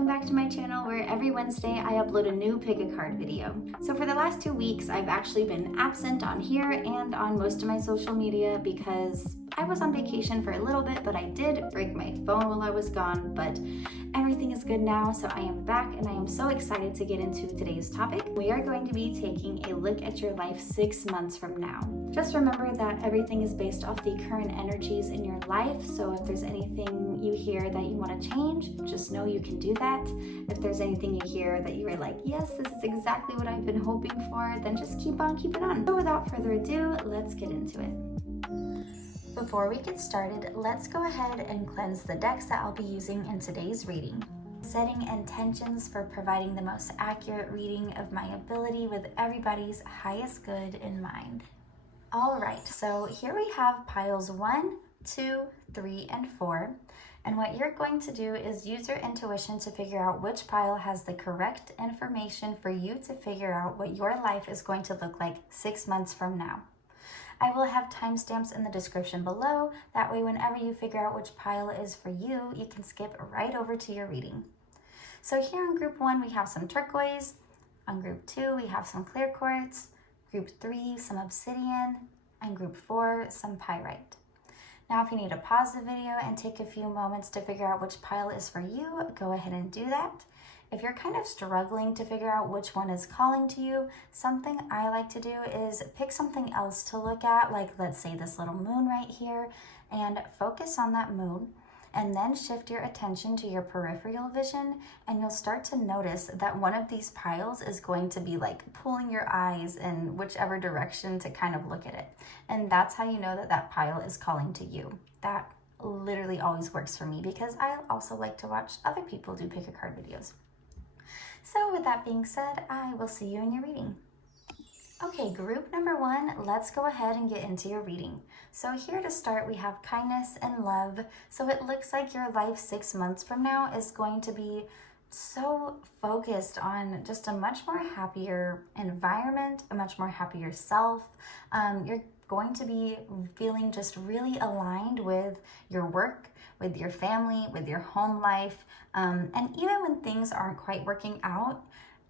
welcome back to my channel where every Wednesday I upload a new pick a card video. So for the last 2 weeks, I've actually been absent on here and on most of my social media because I was on vacation for a little bit, but I did break my phone while I was gone, but everything is good now, so I am back and I am so excited to get into today's topic. We are going to be taking a look at your life 6 months from now. Just remember that everything is based off the current energies in your life, so if there's anything you hear that you want to change, just know you can do that. If there's anything you hear that you are like, yes, this is exactly what I've been hoping for, then just keep on keeping on. So without further ado, let's get into it. Before we get started, let's go ahead and cleanse the decks that I'll be using in today's reading. Setting intentions for providing the most accurate reading of my ability with everybody's highest good in mind. All right, so here we have piles 1, 2, 3, and 4. And what you're going to do is use your intuition to figure out which pile has the correct information for you to figure out what your life is going to look like 6 months from now. I will have timestamps in the description below. That way, whenever you figure out which pile is for you, you can skip right over to your reading. So here on group 1, we have some turquoise. On group 2, we have some clear quartz. Group 3, some obsidian. And group 4, some pyrite. Now, if you need to pause the video and take a few moments to figure out which pile is for you, go ahead and do that. If you're kind of struggling to figure out which one is calling to you, something I like to do is pick something else to look at, like let's say this little moon right here, and focus on that moon, and then shift your attention to your peripheral vision, and you'll start to notice that one of these piles is going to be like pulling your eyes in whichever direction to kind of look at it. And that's how you know that that pile is calling to you. That literally always works for me because I also like to watch other people do pick a card videos. So with that being said, I will see you in your reading. Okay, group number 1, let's go ahead and get into your reading. So here to start, we have kindness and love. So it looks like your life 6 months from now is going to be so focused on just a much more happier environment, a much more happier self. You're going to be feeling just really aligned with your work, with your family, with your home life. And even when things aren't quite working out,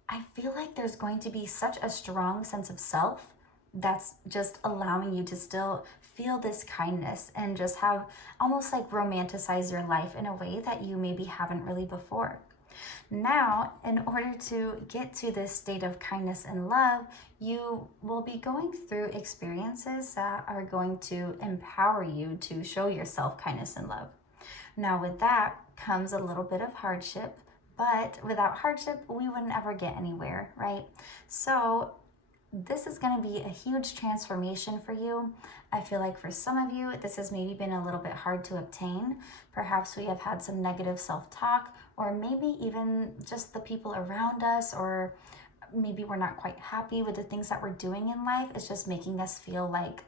I feel like there's going to be such a strong sense of self that's just allowing you to still feel this kindness and just have almost like romanticize your life in a way that you maybe haven't really before. Now, in order to get to this state of kindness and love, you will be going through experiences that are going to empower you to show yourself kindness and love. Now, with that comes a little bit of hardship, but without hardship, we wouldn't ever get anywhere, right? So this is going to be a huge transformation for you. I feel like for some of you, this has maybe been a little bit hard to obtain. Perhaps we have had some negative self-talk, or maybe even just the people around us, or maybe we're not quite happy with the things that we're doing in life. It's just making us feel like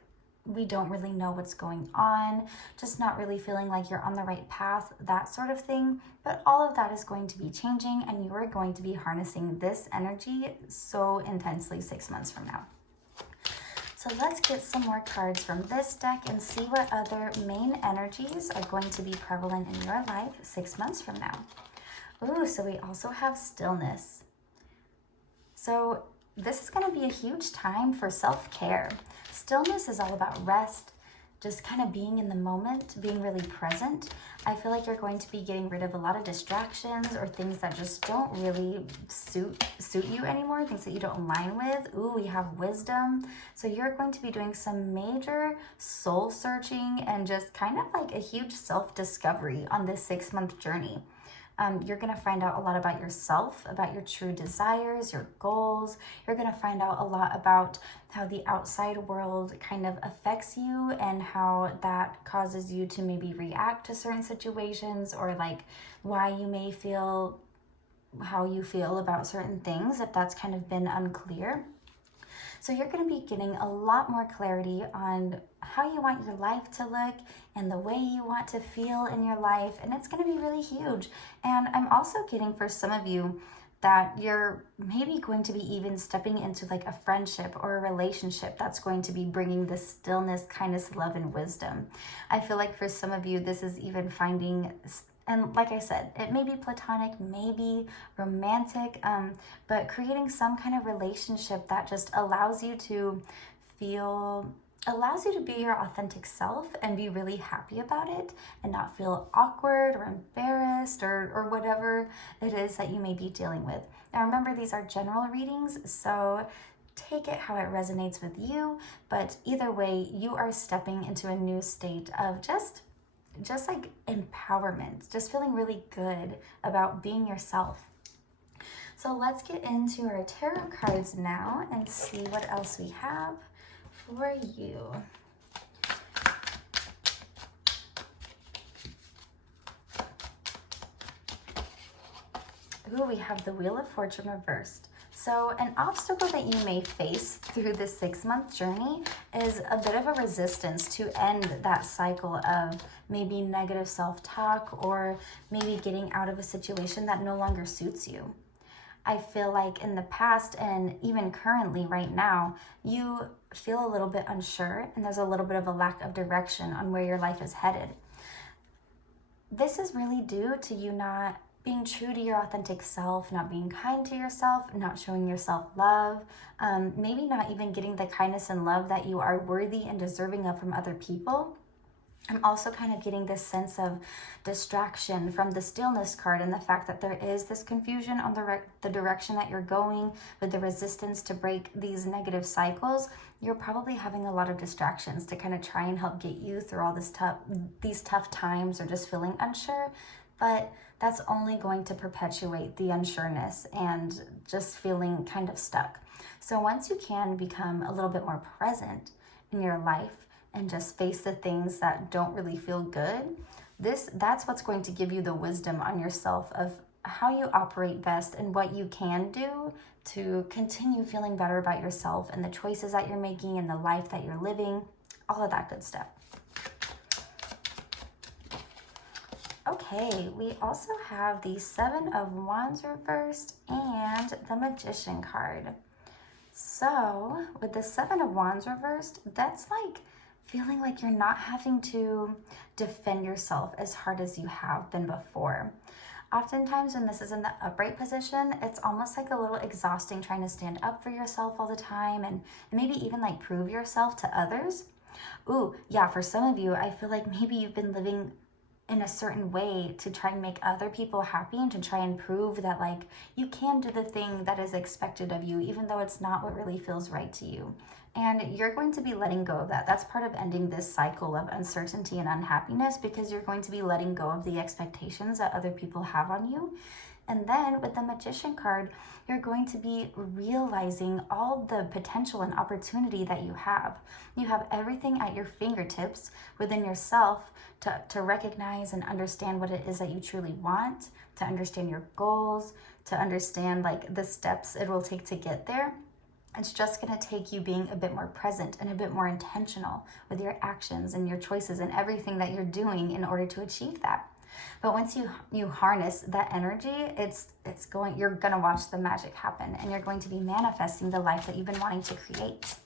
we don't really know what's going on, just not really feeling like you're on the right path, that sort of thing. But all of that is going to be changing, and you are going to be harnessing this energy so intensely 6 months from now. So let's get some more cards from this deck and see what other main energies are going to be prevalent in your life 6 months from now. Ooh, so we also have stillness. So this is going to be a huge time for self-care. Stillness is all about rest, just kind of being in the moment, being really present. I feel like you're going to be getting rid of a lot of distractions or things that just don't really suit you anymore, things that you don't align with. Ooh, we have wisdom. So you're going to be doing some major soul searching and just kind of like a huge self-discovery on this 6-month journey. You're going to find out a lot about yourself, about your true desires, your goals. You're going to find out a lot about how the outside world kind of affects you and how that causes you to maybe react to certain situations, or like why you may feel how you feel about certain things, if that's kind of been unclear. So you're going to be getting a lot more clarity on how you want your life to look and the way you want to feel in your life. And it's going to be really huge. And I'm also getting for some of you that you're maybe going to be even stepping into like a friendship or a relationship that's going to be bringing this stillness, kindness, love, and wisdom. I feel like for some of you, this is even finding And like I said, it may be platonic, maybe romantic, but creating some kind of relationship that just allows you to be your authentic self and be really happy about it and not feel awkward or embarrassed or whatever it is that you may be dealing with. Now remember, these are general readings, so take it how it resonates with you, but either way, you are stepping into a new state of just like empowerment, just feeling really good about being yourself. So let's get into our tarot cards now and see what else we have for you. Ooh, we have the Wheel of Fortune reversed. So an obstacle that you may face through this 6-month journey is a bit of a resistance to end that cycle of maybe negative self-talk or maybe getting out of a situation that no longer suits you. I feel like in the past and even currently right now, you feel a little bit unsure and there's a little bit of a lack of direction on where your life is headed. This is really due to you not being true to your authentic self, not being kind to yourself, not showing yourself love, maybe not even getting the kindness and love that you are worthy and deserving of from other people. I'm also kind of getting this sense of distraction from the stillness card and the fact that there is this confusion on the direction that you're going with the resistance to break these negative cycles. You're probably having a lot of distractions to kind of try and help get you through all these tough times or just feeling unsure. But that's only going to perpetuate the unsureness and just feeling kind of stuck. So once you can become a little bit more present in your life and just face the things that don't really feel good, that's what's going to give you the wisdom on yourself of how you operate best and what you can do to continue feeling better about yourself and the choices that you're making and the life that you're living, all of that good stuff. Okay, we also have the 7 of Wands reversed and the Magician card. So with the 7 of Wands reversed, that's like feeling like you're not having to defend yourself as hard as you have been before. Oftentimes when this is in the upright position, it's almost like a little exhausting trying to stand up for yourself all the time and maybe even like prove yourself to others. Ooh, yeah, for some of you, I feel like maybe you've been living in a certain way to try and make other people happy and to try and prove that like you can do the thing that is expected of you, even though it's not what really feels right to you. And you're going to be letting go of that. That's part of ending this cycle of uncertainty and unhappiness, because you're going to be letting go of the expectations that other people have on you. And then with the Magician card, you're going to be realizing all the potential and opportunity that you have. You have everything at your fingertips within yourself to recognize and understand what it is that you truly want, to understand your goals, to understand like the steps it will take to get there. It's just going to take you being a bit more present and a bit more intentional with your actions and your choices and everything that you're doing in order to achieve that. But once you harness that energy, you're going to watch the magic happen, and you're going to be manifesting the life that you've been wanting to create.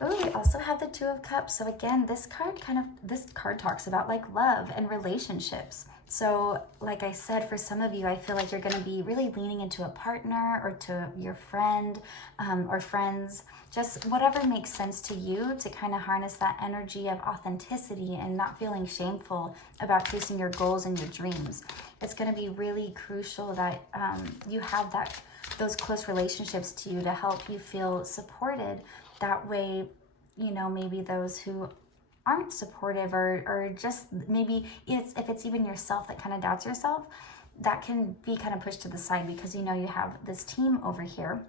Oh, we also have the 2 of Cups. So again, this card talks about like love and relationships. So like I said, for some of you, I feel like you're going to be really leaning into a partner or to your friend or friends, just whatever makes sense to you, to kind of harness that energy of authenticity and not feeling shameful about chasing your goals and your dreams. It's going to be really crucial that you have those close relationships to you to help you feel supported. That way, maybe those who aren't supportive or just maybe if it's even yourself that kind of doubts yourself, that can be kind of pushed to the side, because you have this team over here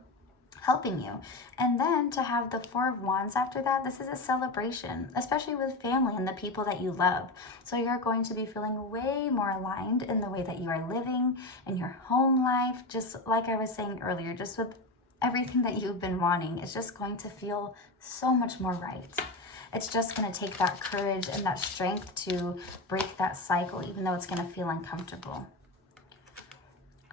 helping you. And then to have the 4 of Wands after that, this is a celebration, especially with family and the people that you love. So you're going to be feeling way more aligned in the way that you are living in your home life, just like I was saying earlier, just with everything that you've been wanting. It's just going to feel so much more right. It's just going to take that courage and that strength to break that cycle, even though it's going to feel uncomfortable.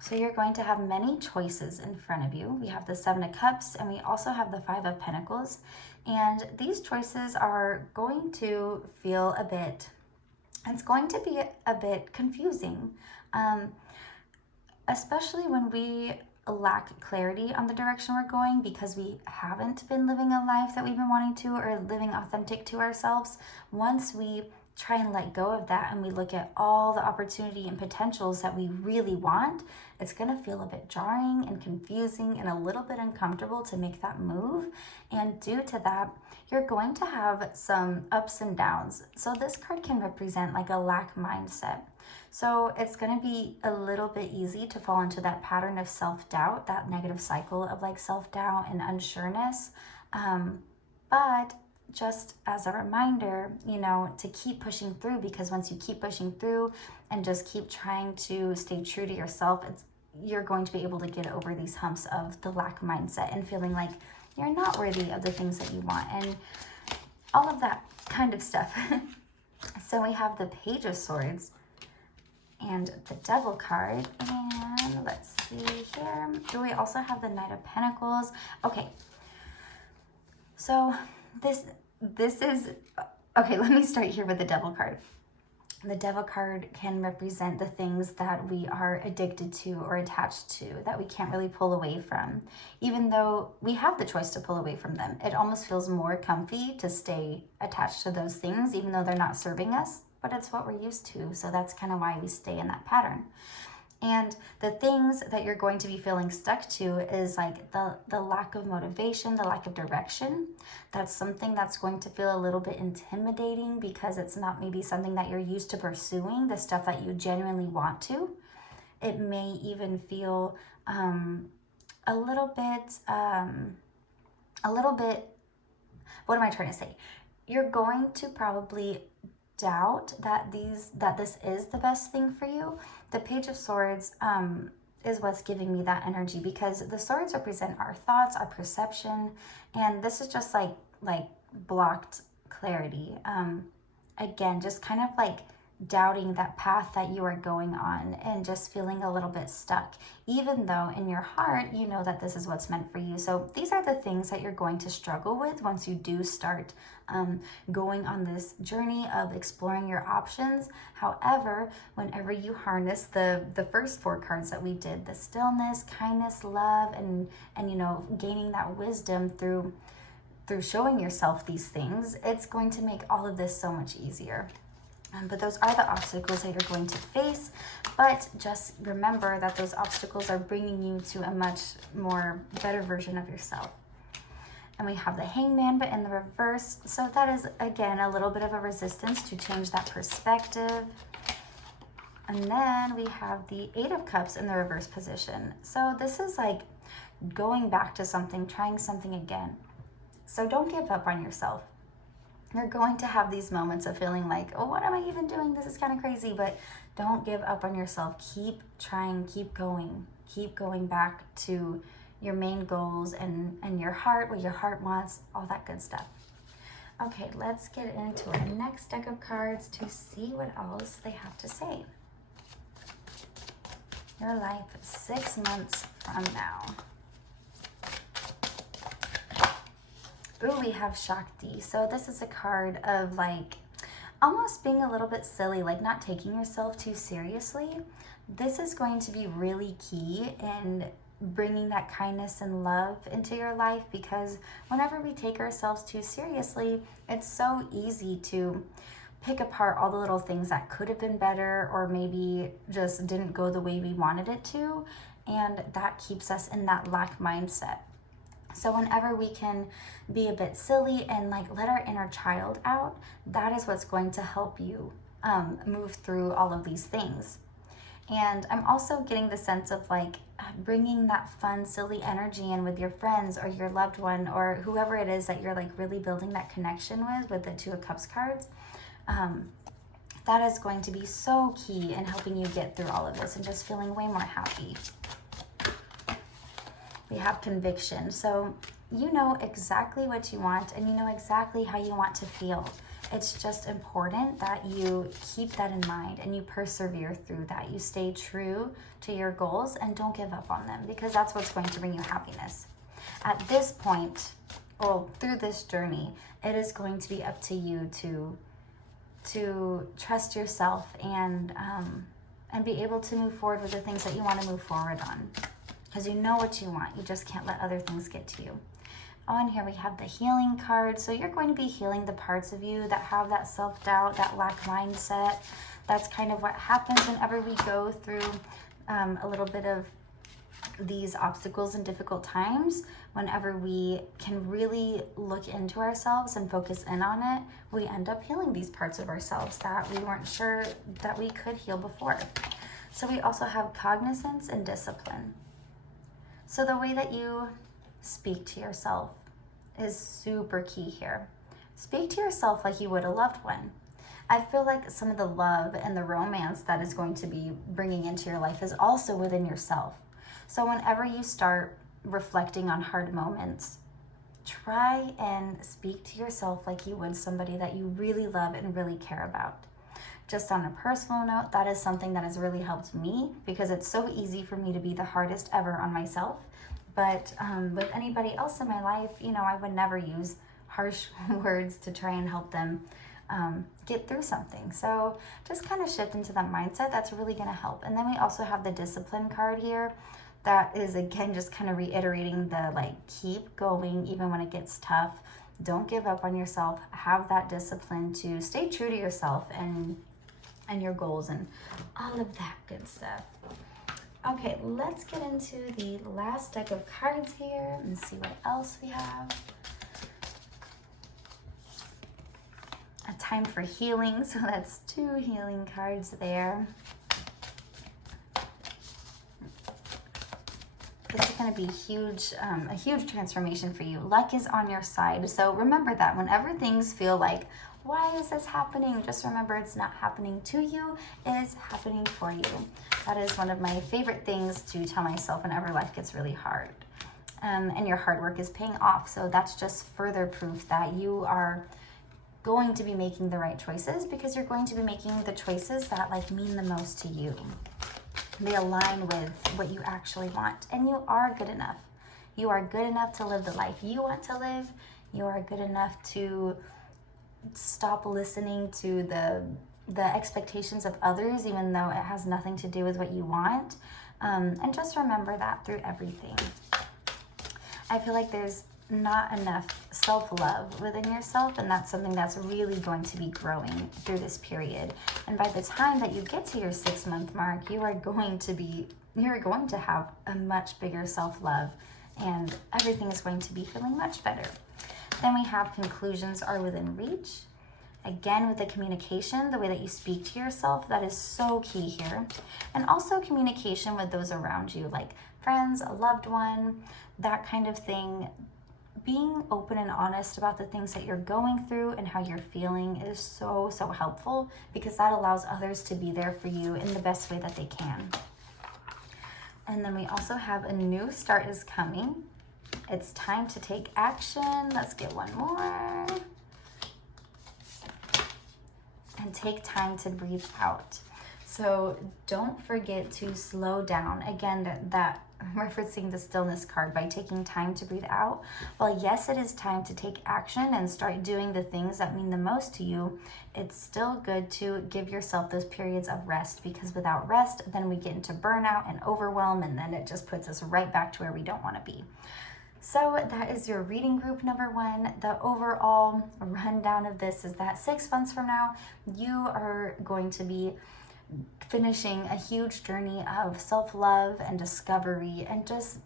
So you're going to have many choices in front of you. We have the 7 of Cups, and we also have the 5 of Pentacles. And these choices are going to feel a bit It's going to be a bit confusing, especially when we lack clarity on the direction we're going because we haven't been living a life that we've been wanting to or living authentic to ourselves. Once we try and let go of that and we look at all the opportunity and potentials that we really want, it's going to feel a bit jarring and confusing and a little bit uncomfortable to make that move. And due to that, you're going to have some ups and downs. So this card can represent like a lack mindset. So it's going to be a little bit easy to fall into that pattern of self-doubt, that negative cycle of like self-doubt and unsureness. But just as a reminder, to keep pushing through, because once you keep pushing through and just keep trying to stay true to yourself, you're going to be able to get over these humps of the lack mindset and feeling like you're not worthy of the things that you want and all of that kind of stuff. So we have the Page of Swords and the Devil card, and let's see here. We also have the Knight of Pentacles. Okay, so this is, okay, let me start here with the Devil card. The Devil card can represent the things that we are addicted to or attached to that we can't really pull away from. Even though we have the choice to pull away from them, it almost feels more comfy to stay attached to those things, even though they're not serving us, but it's what we're used to. So that's kind of why we stay in that pattern. And the things that you're going to be feeling stuck to is like the lack of motivation, the lack of direction. That's something that's going to feel a little bit intimidating because it's not maybe something that you're used to pursuing, the stuff that you genuinely want to. It may even feel a little bit, what am I trying to say? You're going to probably doubt that this is the best thing for you. The Page of Swords is what's giving me that energy, because the swords represent our thoughts, our perception, and this is just like blocked clarity. Again, just kind of like doubting that path that you are going on and just feeling a little bit stuck, even though in your heart you know that this is what's meant for you. So these are the things that you're going to struggle with once you do start going on this journey of exploring your options. However, whenever you harness the first 4 cards that we did, the stillness, kindness, love, and gaining that wisdom through showing yourself these things, it's going to make all of this so much easier. But those are the obstacles that you're going to face. But just remember that those obstacles are bringing you to a much more better version of yourself. And we have the Hangman, but in the reverse. So that is, again, a little bit of a resistance to change that perspective. And then we have the 8 of Cups in the reverse position. So this is like going back to something, trying something again. So don't give up on yourself. You're going to have these moments of feeling like, oh, what am I even doing? This is kind of crazy. But don't give up on yourself. Keep trying, keep going back to your main goals and your heart, what your heart wants, all that good stuff. Okay, let's get into our next deck of cards to see what else they have to say. Your life 6 months from now. Ooh, we have Shakti. So this is a card of like almost being a little bit silly, like not taking yourself too seriously. This is going to be really key in bringing that kindness and love into your life, because whenever we take ourselves too seriously, it's so easy to pick apart all the little things that could have been better or maybe just didn't go the way we wanted it to, and that keeps us in that lack mindset. So whenever we can be a bit silly and like let our inner child out, that is what's going to help you move through all of these things. And I'm also getting the sense of like bringing that fun, silly energy in with your friends or your loved one or whoever it is that you're like really building that connection with the 2 of Cups cards. That is going to be so key in helping you get through all of this and just feeling way more happy. We have Conviction. So you know exactly what you want and you know exactly how you want to feel. It's just important that you keep that in mind and you persevere through that. You stay true to your goals and don't give up on them, because that's what's going to bring you happiness. At this point, or through this journey, it is going to be up to you to to trust yourself and be able to move forward with the things that you want to move forward on. Because you know what you want. You just can't let other things get to you. Oh, and here we have the healing card. So you're going to be healing the parts of you that have that self-doubt, that lack mindset. That's kind of what happens whenever we go through a little bit of these obstacles and difficult times. Whenever we can really look into ourselves and focus in on it, we end up healing these parts of ourselves that we weren't sure that we could heal before. So we also have cognizance and discipline. So the way that you speak to yourself is super key here. Speak to yourself like you would a loved one. I feel like some of the love and the romance that is going to be bringing into your life is also within yourself. So whenever you start reflecting on hard moments, try and speak to yourself like you would somebody that you really love and really care about. Just on a personal note, that is something that has really helped me, because it's so easy for me to be the hardest ever on myself. But with anybody else in my life, I would never use harsh words to try and help them get through something. So just kind of shift into that mindset. That's really going to help. And then we also have the discipline card here. That is, again, just kind of reiterating the keep going even when it gets tough. Don't give up on yourself. Have that discipline to stay true to yourself and your goals and all of that good stuff. Okay, let's get into the last deck of cards here and see what else we have. A time for healing, so that's 2 healing cards there. This is going to be huge, a huge transformation for you. Luck is on your side. So remember that whenever things feel like, why is this happening? Just remember it's not happening to you, it is happening for you. That is one of my favorite things to tell myself whenever life gets really hard. And your hard work is paying off. So that's just further proof that you are going to be making the right choices, because you're going to be making the choices that mean the most to you. They align with what you actually want, and you are good enough. You are good enough to live the life you want to live. You are good enough to stop listening to the expectations of others, even though it has nothing to do with what you want. And just remember that through everything. I feel like there's not enough self-love within yourself, and that's something that's really going to be growing through this period. And by the time that you get to your 6-month mark, you're going to have a much bigger self-love, and everything is going to be feeling much better. Then we have conclusions are within reach. Again, with the communication, the way that you speak to yourself, that is so key here. And also communication with those around you, like friends, a loved one, that kind of thing. Being open and honest about the things that you're going through and how you're feeling is so, so helpful, because that allows others to be there for you in the best way that they can. And then we also have a new start is coming. It's time to take action. Let's get one more. And take time to breathe out. So don't forget to slow down. Again, that referencing the stillness card, by taking time to breathe out. Well, yes, it is time to take action and start doing the things that mean the most to you. It's still good to give yourself those periods of rest, because without rest, then we get into burnout and overwhelm, and then it just puts us right back to where we don't want to be. So that is your reading group number 1. The overall rundown of this is that 6 months from now, you are going to be finishing a huge journey of self-love and discovery, and just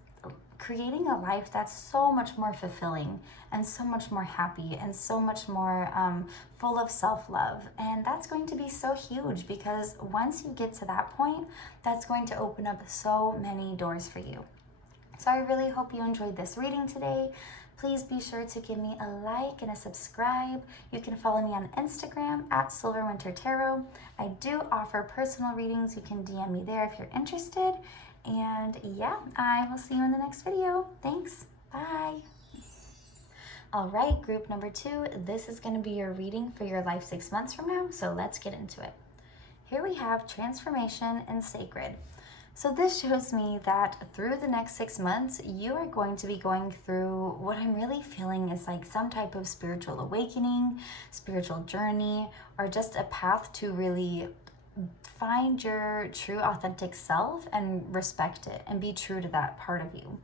creating a life that's so much more fulfilling and so much more happy and so much more full of self-love. And that's going to be so huge, because once you get to that point, that's going to open up so many doors for you. So I really hope you enjoyed this reading today. Please be sure to give me a like and a subscribe. You can follow me on Instagram at SilverWinterTarot. I do offer personal readings. You can DM me there if you're interested. And yeah, I will see you in the next video. Thanks. Bye. All right, group number 2. This is going to be your reading for your life 6 months from now. So let's get into it. Here we have transformation and sacred. So this shows me that through the next 6 months, you are going to be going through what I'm really feeling is like some type of spiritual awakening, spiritual journey, or just a path to really find your true authentic self and respect it and be true to that part of you.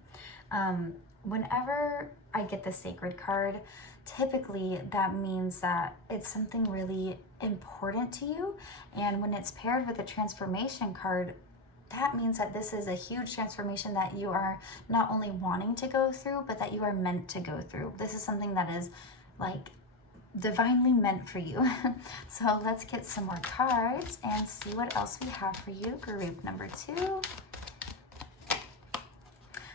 Whenever I get the sacred card, typically that means that it's something really important to you. And when it's paired with a transformation card, that means that this is a huge transformation that you are not only wanting to go through, but that you are meant to go through. This is something that is like divinely meant for you. So let's get some more cards and see what else we have for you. Group number 2.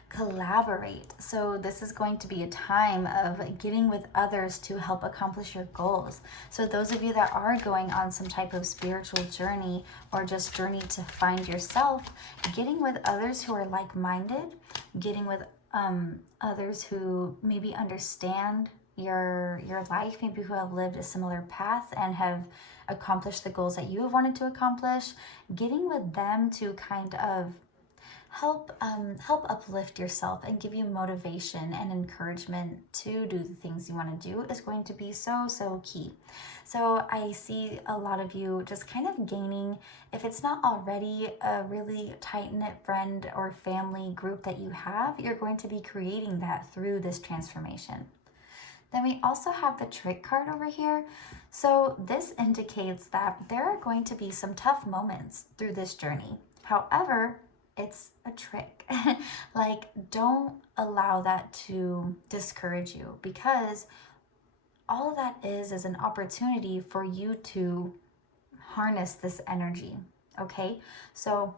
Collaborate. So this is going to be a time of getting with others to help accomplish your goals. So those of you that are going on some type of spiritual journey or just journey to find yourself, getting with others who are like-minded, getting with others who maybe understand your life, maybe who have lived a similar path and have accomplished the goals that you have wanted to accomplish, getting with them to kind of help uplift yourself and give you motivation and encouragement to do the things you want to do is going to be so key. So I see a lot of you just kind of gaining, if it's not already a really tight-knit friend or family group that you have, you're going to be creating that through this transformation. Then we also have the trick card over here. So this indicates that there are going to be some tough moments through this journey. However, it's a trick. Like, don't allow that to discourage you, because all that is an opportunity for you to harness this energy, okay? So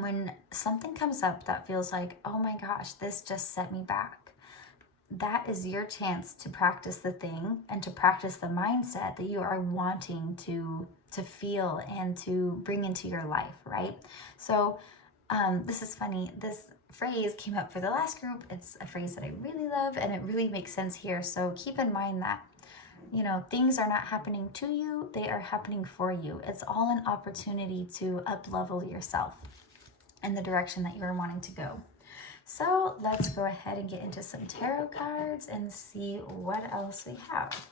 when something comes up that feels like, oh my gosh, this just set me back, that is your chance to practice the thing and to practice the mindset that you are wanting to feel and to bring into your life, right? So this is funny. This phrase came up for the last group. It's a phrase that I really love and it really makes sense here. So keep in mind that, you know, things are not happening to you. They are happening for you. It's all an opportunity to up-level yourself in the direction that you're wanting to go. So let's go ahead and get into some tarot cards and see what else we have.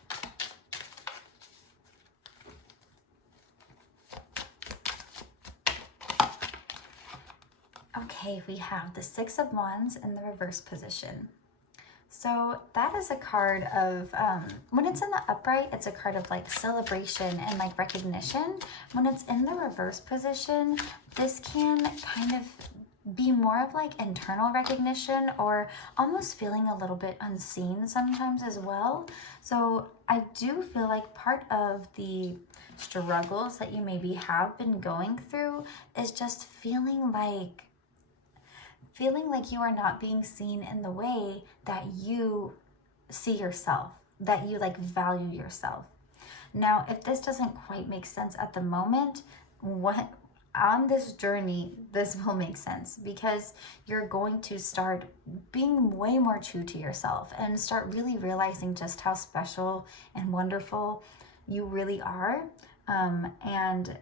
Okay, we have the Six of Wands in the reverse position. So that is a card of, when it's in the upright, it's a card of like celebration and like recognition. When it's in the reverse position, this can kind of be more of like internal recognition or almost feeling a little bit unseen sometimes as well. So I do feel like part of the struggles that you maybe have been going through is just feeling like you are not being seen in the way that you see yourself, that you like value yourself. Now, if this doesn't quite make sense at the moment, on this journey, this will make sense, because you're going to start being way more true to yourself and start really realizing just how special and wonderful you really are. And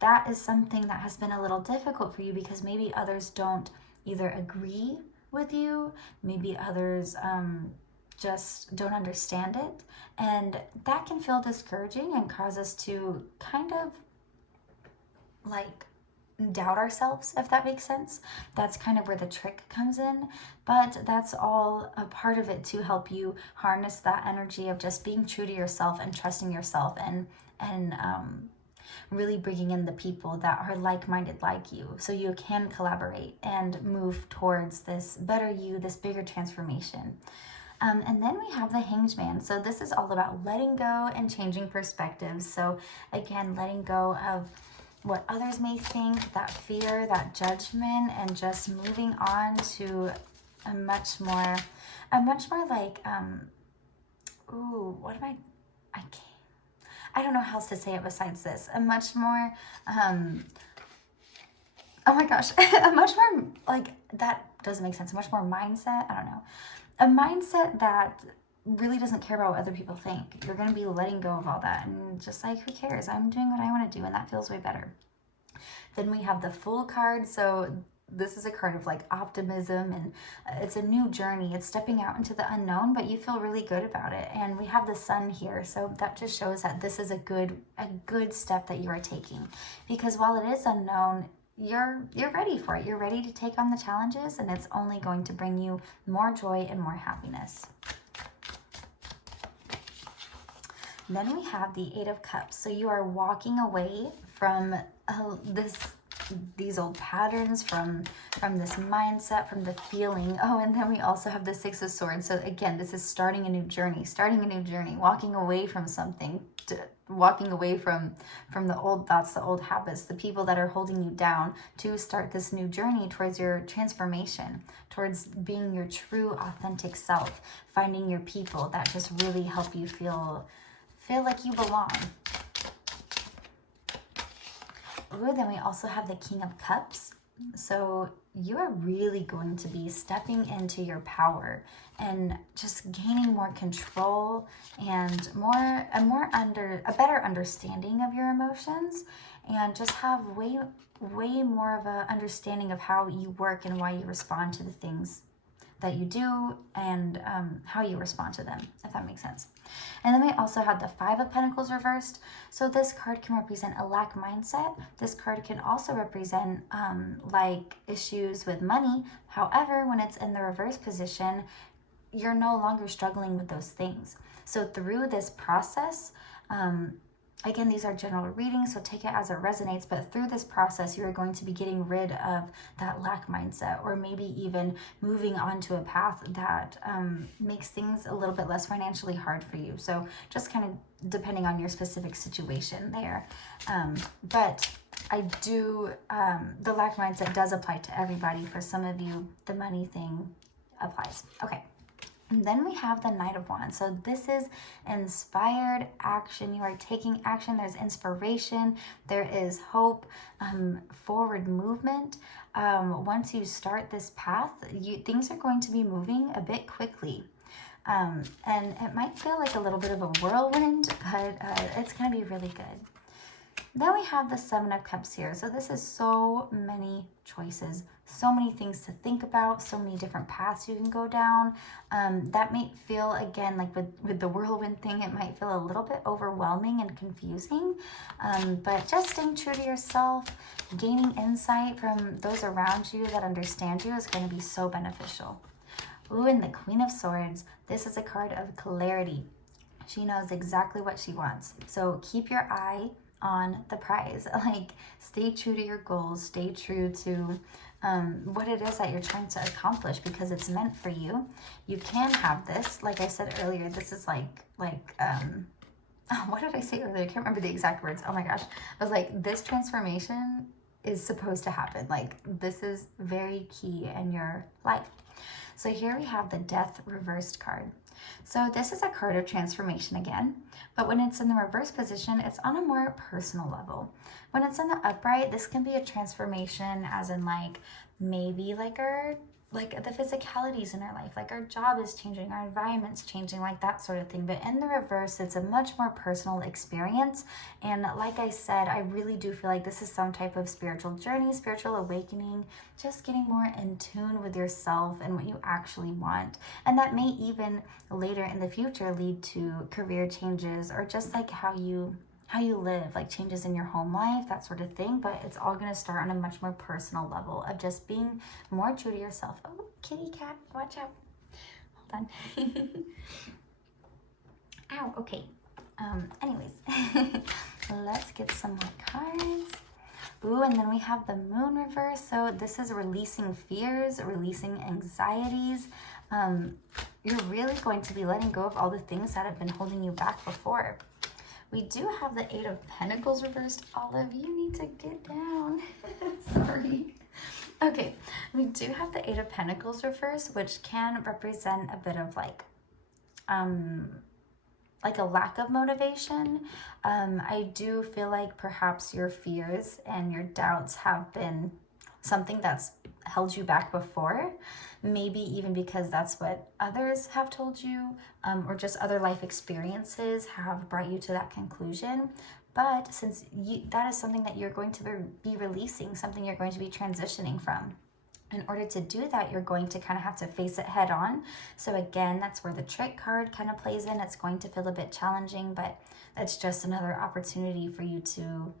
that is something that has been a little difficult for you because maybe others don't either agree with you, maybe others just don't understand it. And that can feel discouraging and cause us to kind of like doubt ourselves, if that makes sense. That's kind of where the trick comes in, but that's all a part of it to help you harness that energy of just being true to yourself and trusting yourself and really bringing in the people that are like-minded like you, so you can collaborate and move towards this better you, this bigger transformation. And then we have the Hanged Man. So this is all about letting go and changing perspectives. So again, letting go of what others may think, that fear, that judgment, and just moving on to a much more like, I don't know how else to say it besides this. A much more, oh my gosh, a much more, like, that doesn't make sense. A much more mindset, I don't know. A mindset that really doesn't care about what other people think. You're going to be letting go of all that and just like, who cares? I'm doing what I want to do, and that feels way better. Then we have the Fool card. So this is a card of like optimism, and it's a new journey. It's stepping out into the unknown, but you feel really good about it. And we have the Sun here. So that just shows that this is a good step that you are taking, because while it is unknown, you're ready for it. You're ready to take on the challenges, and it's only going to bring you more joy and more happiness. Then we have the Eight of Cups. So you are walking away from these old patterns, from this mindset, from the feeling. Oh, and then we also have the Six of Swords. So again, this is starting a new journey, walking away from something, walking away from the old thoughts, the old habits, the people that are holding you down, to start this new journey towards your transformation, towards being your true, authentic self, finding your people that just really help you feel like you belong. Ooh, then we also have the King of Cups. So you are really going to be stepping into your power and just gaining more control and a better understanding of your emotions, and just have way more of a understanding of how you work and why you respond to the things that you do, and how you respond to them, if that makes sense. And then we also have the Five of Pentacles reversed. So this card can represent a lack mindset. This card can also represent like issues with money. However, when it's in the reverse position, you're no longer struggling with those things. So through this process, again, these are general readings, so take it as it resonates, but through this process, you're going to be getting rid of that lack mindset, or maybe even moving on to a path that makes things a little bit less financially hard for you. So just kind of depending on your specific situation there. But I do, the lack mindset does apply to everybody. For some of you, the money thing applies. Okay. And then we have the Knight of Wands. So this is inspired action. You are taking action. There's inspiration. There is hope, forward movement. Once you start this path, things are going to be moving a bit quickly. And it might feel like a little bit of a whirlwind, but it's going to be really good. Then we have the Seven of Cups here. So this is so many choices, so many things to think about, so many different paths you can go down. That might feel, again, like with the whirlwind thing, it might feel a little bit overwhelming and confusing. But just staying true to yourself, gaining insight from those around you that understand you, is going to be so beneficial. Ooh, and the Queen of Swords. This is a card of clarity. She knows exactly what she wants. So keep your eye on the prize. Like, stay true to your goals, stay true to what it is that you're trying to accomplish, because it's meant for you. You can have this, like I said earlier, this is like what did I say earlier? I can't remember the exact words. Oh my gosh. I was like, this transformation is supposed to happen. Like, this is very key in your life. So here we have the Death reversed card. So this is a card of transformation again, but when it's in the reverse position, it's on a more personal level. When it's in the upright, this can be a transformation as in like maybe like the physicalities in our life, like our job is changing, our environment's changing, like that sort of thing. But in the reverse, it's a much more personal experience. And like I said, I really do feel like this is some type of spiritual journey, spiritual awakening, just getting more in tune with yourself and what you actually want. And that may even later in the future lead to career changes, or just like how you live, like changes in your home life, that sort of thing. But it's all going to start on a much more personal level of just being more true to yourself. Oh, kitty cat, watch out. Hold on. Ow, okay. Anyways, let's get some more cards. Ooh, and then we have the Moon reverse. So this is releasing fears, releasing anxieties. You're really going to be letting go of all the things that have been holding you back before. We do have the Eight of Pentacles reversed. Olive, you need to get down. Sorry. Okay, we do have the Eight of Pentacles reversed, which can represent a bit of like a lack of motivation. I do feel like perhaps your fears and your doubts have been something that's held you back before, maybe even because that's what others have told you, or just other life experiences have brought you to that conclusion. But since that is something that you're going to be releasing, something you're going to be transitioning from. In order to do that, you're going to kind of have to face it head on. So again, that's where the trick card kind of plays in. It's going to feel a bit challenging, but that's just another opportunity for you to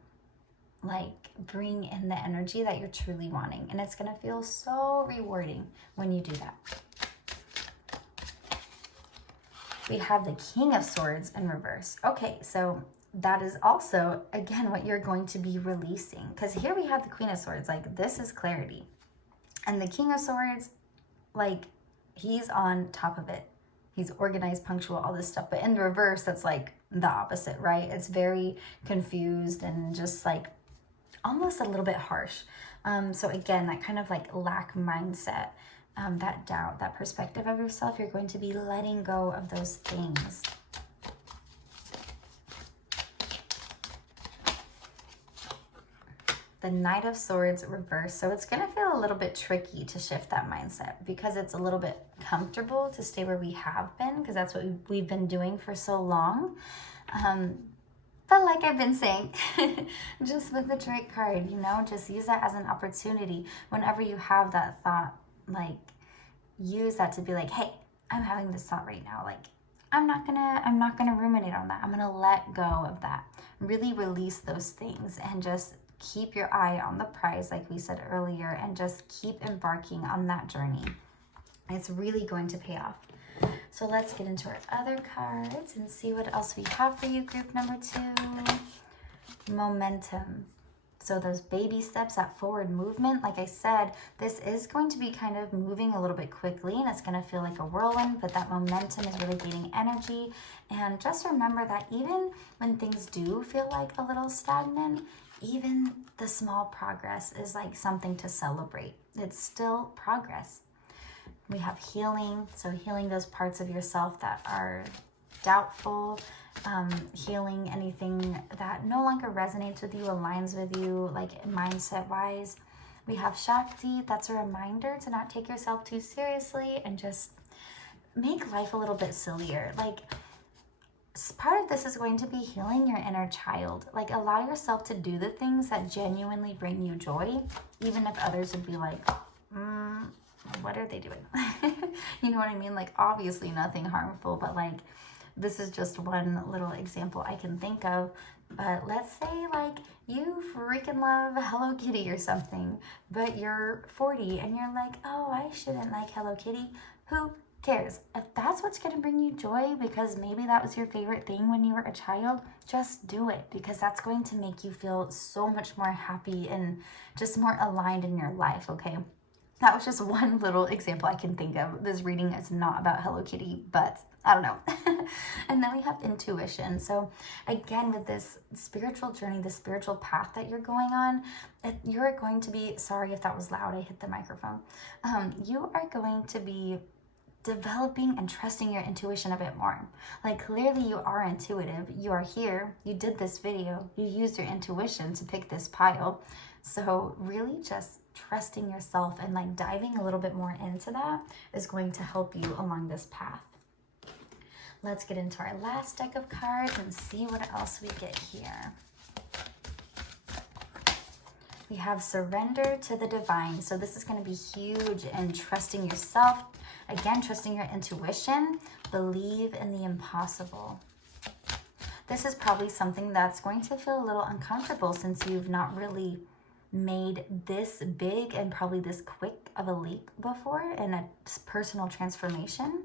like bring in the energy that you're truly wanting. And it's going to feel so rewarding when you do that. We have the King of Swords in reverse. Okay, so that is also, again, what you're going to be releasing. Because here we have the Queen of Swords. Like, this is clarity. And the King of Swords, like, he's on top of it. He's organized, punctual, all this stuff. But in the reverse, that's like the opposite, right? It's very confused and just like almost a little bit harsh. So again, that kind of like lack mindset, that doubt, that perspective of yourself, you're going to be letting go of those things. The Knight of Swords reverse. So it's going to feel a little bit tricky to shift that mindset because it's a little bit comfortable to stay where we have been, because that's what we've been doing for so long. But like I've been saying, just with the trick card, you know, just use that as an opportunity. Whenever you have that thought, like, use that to be like, hey, I'm having this thought right now. Like, I'm not gonna ruminate on that. I'm gonna let go of that. Really release those things and just keep your eye on the prize, like we said earlier, and just keep embarking on that journey. It's really going to pay off. So let's get into our other cards and see what else we have for you, group number 2. Momentum. So those baby steps, that forward movement, like I said, this is going to be kind of moving a little bit quickly and it's going to feel like a whirlwind, but that momentum is really gaining energy. And just remember that even when things do feel like a little stagnant, even the small progress is like something to celebrate. It's still progress. We have healing, so healing those parts of yourself that are doubtful, healing anything that no longer resonates with you, aligns with you, like mindset-wise. We have Shakti, that's a reminder to not take yourself too seriously and just make life a little bit sillier. Like, part of this is going to be healing your inner child. Like, allow yourself to do the things that genuinely bring you joy, even if others would be like, what are they doing? You know what I mean? Like, obviously nothing harmful, but like, this is just one little example I can think of. But let's say like you freaking love Hello Kitty or something, but you're 40 and you're like, oh, I shouldn't like Hello Kitty. Who cares? If that's what's going to bring you joy, because maybe that was your favorite thing when you were a child, just do it, because that's going to make you feel so much more happy and just more aligned in your life, okay? That was just one little example I can think of. This reading is not about Hello Kitty, but I don't know. And then we have intuition. So again, with this spiritual journey, the spiritual path that you're going on, you're going to be, sorry if that was loud, I hit the microphone. You are going to be developing and trusting your intuition a bit more. Like, clearly you are intuitive. You are here. You did this video. You used your intuition to pick this pile. So really just trusting yourself and like diving a little bit more into that is going to help you along this path. Let's get into our last deck of cards and see what else we get here. We have surrender to the divine. So this is going to be huge in trusting yourself. Again, trusting your intuition. Believe in the impossible. This is probably something that's going to feel a little uncomfortable since you've not really made this big and probably this quick of a leap before in a personal transformation.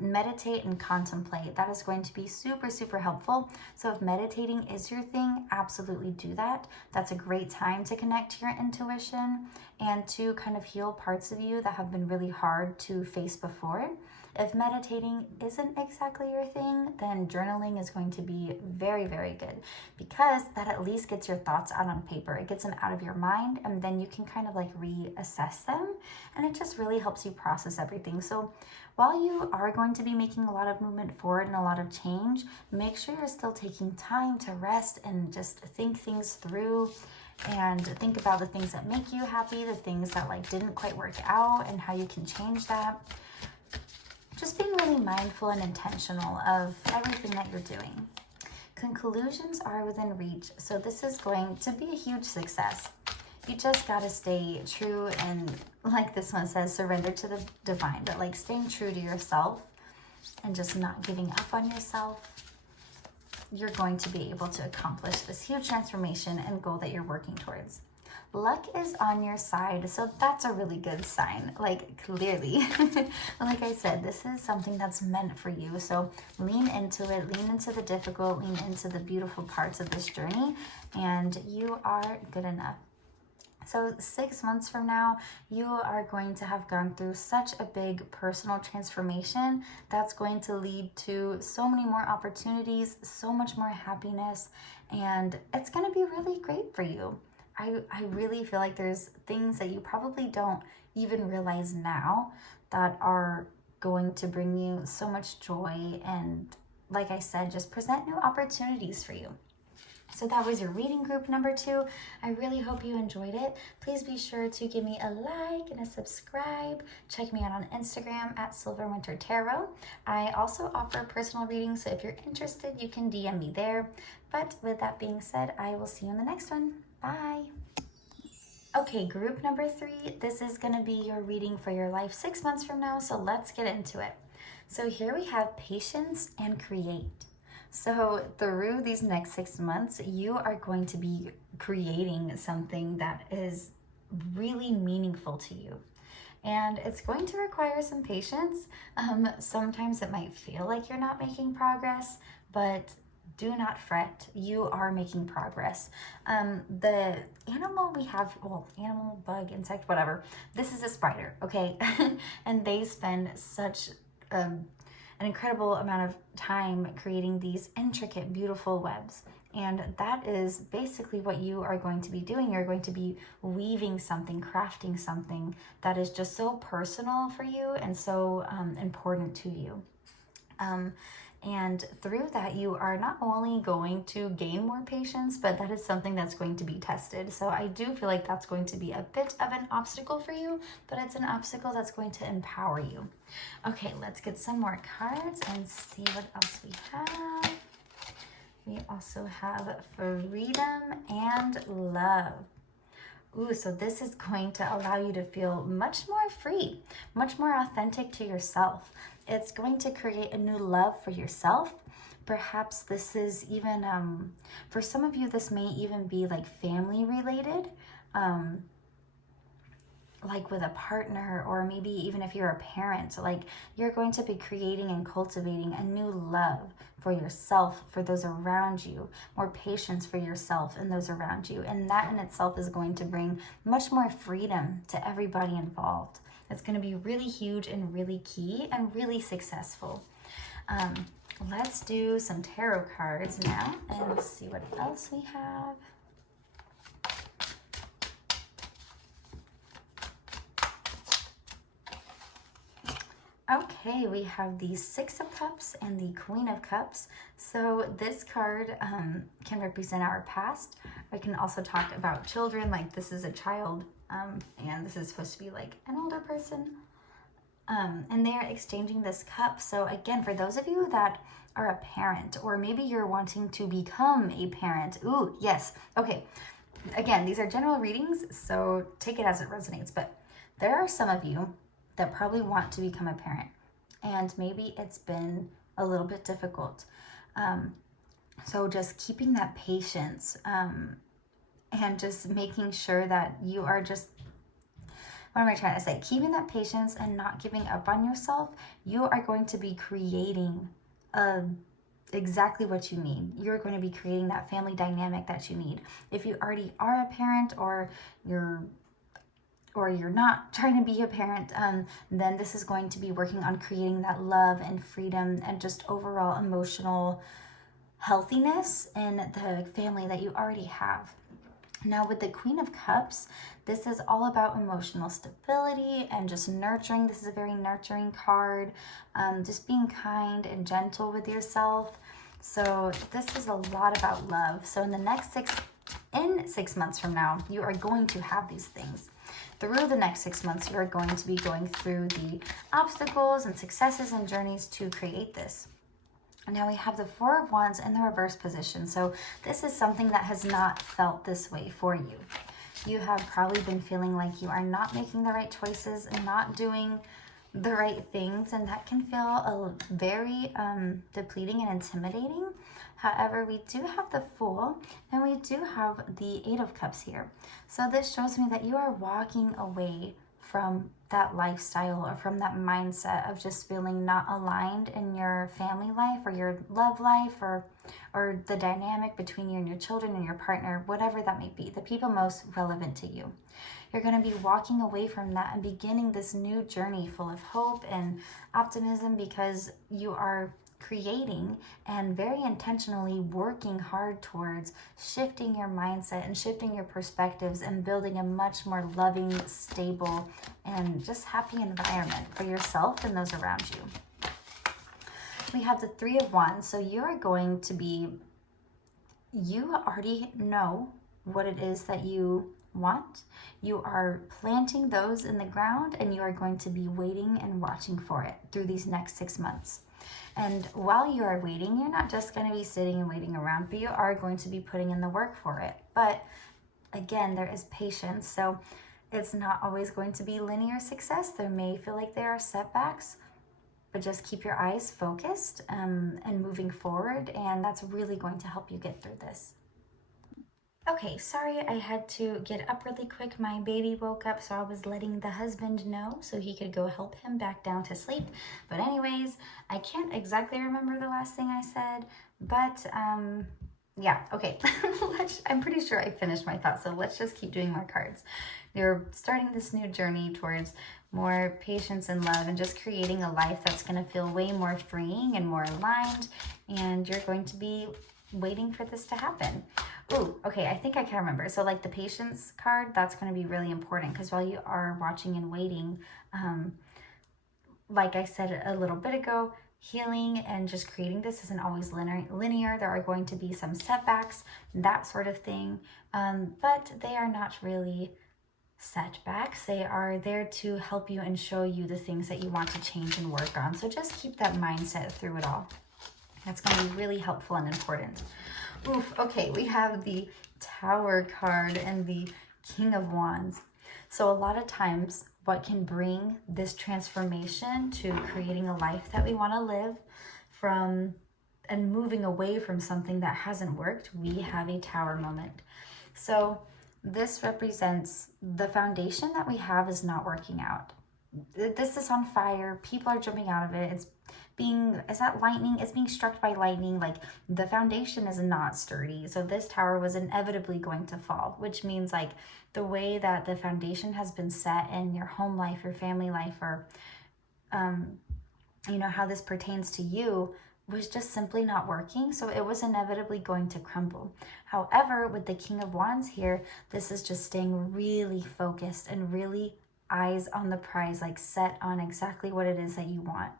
Meditate and contemplate. That is going to be super, super helpful. So if meditating is your thing, absolutely do that. That's a great time to connect to your intuition and to kind of heal parts of you that have been really hard to face before. If meditating isn't exactly your thing, then journaling is going to be very, very good, because that at least gets your thoughts out on paper. It gets them out of your mind, and then you can kind of like reassess them, and it just really helps you process everything. So while you are going to be making a lot of movement forward and a lot of change, make sure you're still taking time to rest and just think things through and think about the things that make you happy, the things that like didn't quite work out, and how you can change that. Just being really mindful and intentional of everything that you're doing. Conclusions are within reach, so this is going to be a huge success. You just gotta stay true and, like this one says, surrender to the divine, but like staying true to yourself and just not giving up on yourself. You're going to be able to accomplish this huge transformation and goal that you're working towards. Luck is on your side, so that's a really good sign, like clearly. Like I said, this is something that's meant for you, so lean into it, lean into the difficult, lean into the beautiful parts of this journey, and you are good enough. So 6 months from now, you are going to have gone through such a big personal transformation that's going to lead to so many more opportunities, so much more happiness, and it's going to be really great for you. I really feel like there's things that you probably don't even realize now that are going to bring you so much joy and, like I said, just present new opportunities for you. So that was your reading group number 2. I really hope you enjoyed it. Please be sure to give me a like and a subscribe. Check me out on Instagram at SilverWinterTarot. I also offer personal readings, so if you're interested, you can DM me there. But with that being said, I will see you in the next one. Bye. Okay, group number 3. This is going to be your reading for your life 6 months from now, so let's get into it. So here we have patience and create. So through these next 6 months, you are going to be creating something that is really meaningful to you. And it's going to require some patience. Sometimes it might feel like you're not making progress, but do not fret. You are making progress. The animal we have, well, animal, bug, insect, whatever. This is a spider, okay? And they spend such an incredible amount of time creating these intricate, beautiful webs. And that is basically what you are going to be doing. You're going to be weaving something, crafting something that is just so personal for you and so important to you. And through that, you are not only going to gain more patience, but that is something that's going to be tested. So I do feel like that's going to be a bit of an obstacle for you, but it's an obstacle that's going to empower you. Okay, let's get some more cards and see what else we have. We also have freedom and love. Ooh, so this is going to allow you to feel much more free, much more authentic to yourself. It's going to create a new love for yourself. Perhaps this is even, for some of you, this may even be like family related, like with a partner, or maybe even if you're a parent, like you're going to be creating and cultivating a new love for yourself, for those around you, more patience for yourself and those around you. And that in itself is going to bring much more freedom to everybody involved. It's going to be really huge and really key and really successful. Let's do some tarot cards now and see what else we have. Okay, we have the Six of Cups and the Queen of Cups. So this card can represent our past. I can also talk about children, like this is a child, and this is supposed to be like an older person. And they're exchanging this cup. So again, for those of you that are a parent, or maybe you're wanting to become a parent. Ooh, yes. Okay. Again, these are general readings, so take it as it resonates. But there are some of you that probably want to become a parent, and maybe it's been a little bit difficult. So just keeping that patience and just making sure that you are just, what am I trying to say? Keeping that patience and not giving up on yourself. You are going to be creating exactly what you need. You're going to be creating that family dynamic that you need. If you already are a parent, or you're not trying to be a parent, then this is going to be working on creating that love and freedom and just overall emotional healthiness in the family that you already have. Now with the Queen of Cups, this is all about emotional stability and just nurturing. This is a very nurturing card, just being kind and gentle with yourself. So this is a lot about love. So in the next 6 months from now, you are going to have these things. Through the next 6 months, you are going to be going through the obstacles and successes and journeys to create this. Now we have the Four of Wands in the reverse position. So this is something that has not felt this way for you. You have probably been feeling like you are not making the right choices and not doing the right things, and that can feel very depleting and intimidating. However, we do have the Fool and we do have the Eight of Cups here. So this shows me that you are walking away from that lifestyle or from that mindset of just feeling not aligned in your family life or your love life or the dynamic between you and your children and your partner, whatever that may be, the people most relevant to you. You're going to be walking away from that and beginning this new journey full of hope and optimism, because you are creating and very intentionally working hard towards shifting your mindset and shifting your perspectives and building a much more loving, stable, and just happy environment for yourself and those around you. We have the Three of Wands. So you are going to be, you already know what it is that you want. You are planting those in the ground, and you are going to be waiting and watching for it through these next 6 months. And while you are waiting, you're not just going to be sitting and waiting around, but you are going to be putting in the work for it. But again, there is patience. So it's not always going to be linear success. There may feel like there are setbacks, but just keep your eyes focused and moving forward. And that's really going to help you get through this. Okay, sorry, I had to get up really quick. My baby woke up, so I was letting the husband know so he could go help him back down to sleep. But anyways, I can't exactly remember the last thing I said, but yeah, okay. I'm pretty sure I finished my thought, so let's just keep doing more cards. You're starting this new journey towards more patience and love and just creating a life that's going to feel way more freeing and more aligned, and you're going to be waiting for this to happen. Ooh, okay, I think I can remember. So like the patience card, that's going to be really important, because while you are watching and waiting, like I said a little bit ago, healing and just creating this isn't always linear. There are going to be some setbacks, that sort of thing, but they are not really setbacks. They are there to help you and show you the things that you want to change and work on. So just keep that mindset through it all. That's going to be really helpful and important. Oof, okay, we have the Tower card and the King of Wands. So a lot of times what can bring this transformation to creating a life that we want to live from and moving away from something that hasn't worked, we have a Tower moment. So this represents the foundation that we have is not working out. This is on fire. People are jumping out of it. Is that lightning? It's being struck by lightning. Like the foundation is not sturdy. So this tower was inevitably going to fall, which means like the way that the foundation has been set in your home life, your family life, or, how this pertains to you was just simply not working. So it was inevitably going to crumble. However, with the King of Wands here, this is just staying really focused and really eyes on the prize, like set on exactly what it is that you want.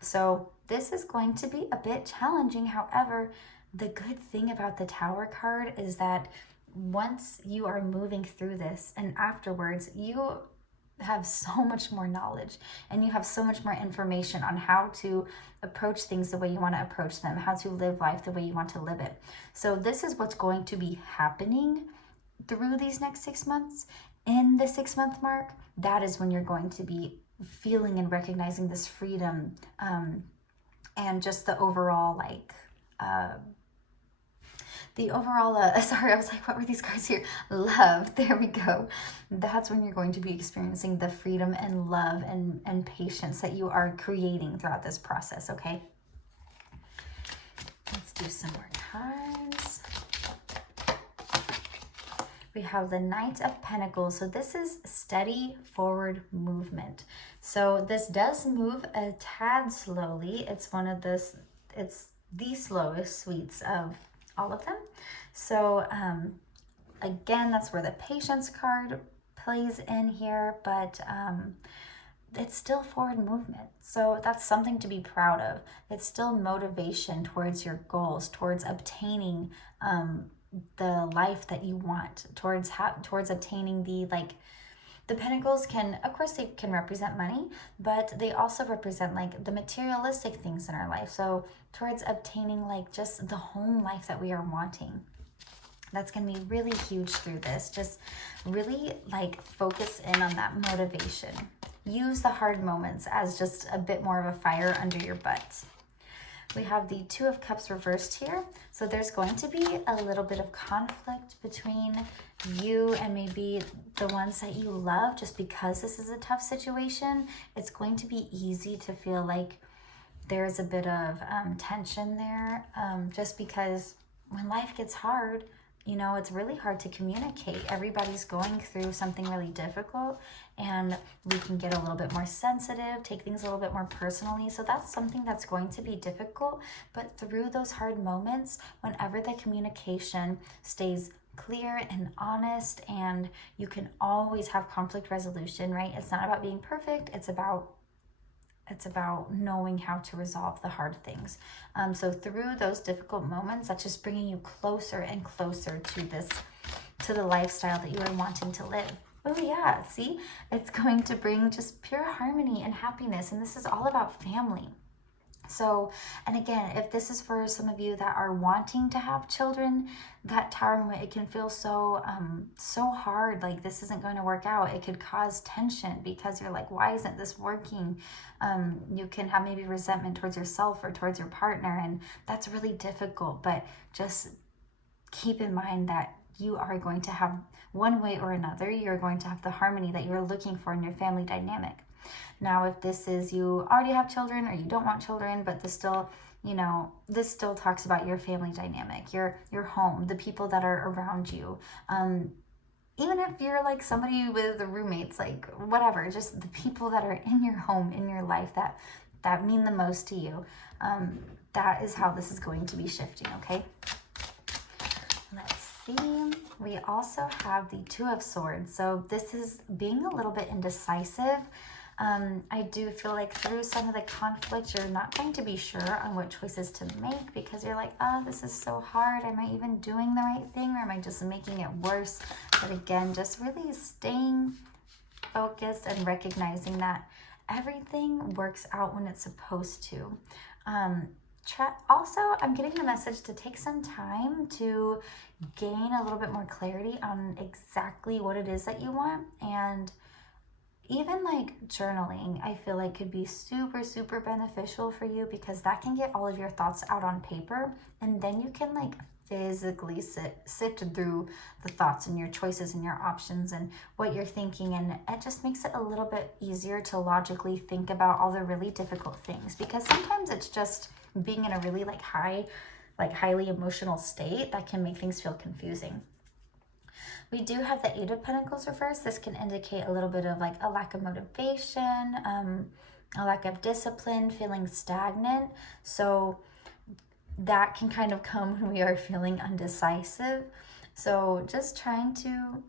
So this is going to be a bit challenging. However, the good thing about the Tower card is that once you are moving through this and afterwards, you have so much more knowledge and you have so much more information on how to approach things the way you want to approach them, how to live life the way you want to live it. So this is what's going to be happening through these next 6 months. In the 6-month mark, that is when you're going to be feeling and recognizing this freedom and just the overall sorry, I was like, what were these cards here? Love. There we go. That's when you're going to be experiencing the freedom and love and patience that you are creating throughout this process, okay? Let's do some more cards. We have the Knight of Pentacles. So this is steady forward movement. So this does move a tad slowly. It's the slowest suites of all of them. So again, that's where the patience card plays in here, but it's still forward movement. So that's something to be proud of. It's still motivation towards your goals, towards obtaining the life that you want, towards obtaining the The pentacles can, of course, they can represent money, but they also represent like the materialistic things in our life. So towards obtaining like just the home life that we are wanting. That's going to be really huge through this. Just really like focus in on that motivation. Use the hard moments as just a bit more of a fire under your butt. We have the Two of Cups reversed here. So there's going to be a little bit of conflict between you and maybe the ones that you love, just because this is a tough situation. It's going to be easy to feel like there's a bit of tension there, just because when life gets hard, you know, it's really hard to communicate. Everybody's going through something really difficult, and we can get a little bit more sensitive, take things a little bit more personally. So that's something that's going to be difficult. But through those hard moments, whenever the communication stays clear and honest, and you can always have conflict resolution, right? It's not about being perfect. It's about knowing how to resolve the hard things. So through those difficult moments, that's just bringing you closer and closer to the lifestyle that you are wanting to live. Oh yeah, see? It's going to bring just pure harmony and happiness. And this is all about family. So, and again, if this is for some of you that are wanting to have children, that Tower moment, it can feel so hard, like this isn't going to work out. It could cause tension because you're like, why isn't this working? You can have maybe resentment towards yourself or towards your partner, and that's really difficult. But just keep in mind that you are going to have, one way or another, you're going to have the harmony that you're looking for in your family dynamic. Now, if this is you already have children or you don't want children, but this still, you know, this still talks about your family dynamic, your home, the people that are around you. Even if you're like somebody with roommates, like whatever, just the people that are in your home, in your life that mean the most to you. That is how this is going to be shifting, okay? Let's see. We also have the Two of Swords. So this is being a little bit indecisive. I do feel like through some of the conflict, you're not going to be sure on what choices to make because you're like, oh, this is so hard. Am I even doing the right thing, or am I just making it worse? But again, just really staying focused and recognizing that everything works out when it's supposed to. Also, I'm getting the message to take some time to gain a little bit more clarity on exactly what it is that you want. And even like journaling, I feel like could be super, super beneficial for you because that can get all of your thoughts out on paper, and then you can like physically sift through the thoughts and your choices and your options and what you're thinking, and it just makes it a little bit easier to logically think about all the really difficult things, because sometimes it's just being in a really highly emotional state that can make things feel confusing. We do have the Eight of Pentacles reversed. This can indicate a little bit of like a lack of motivation, a lack of discipline, feeling stagnant. So that can kind of come when we are feeling undecisive. So just trying to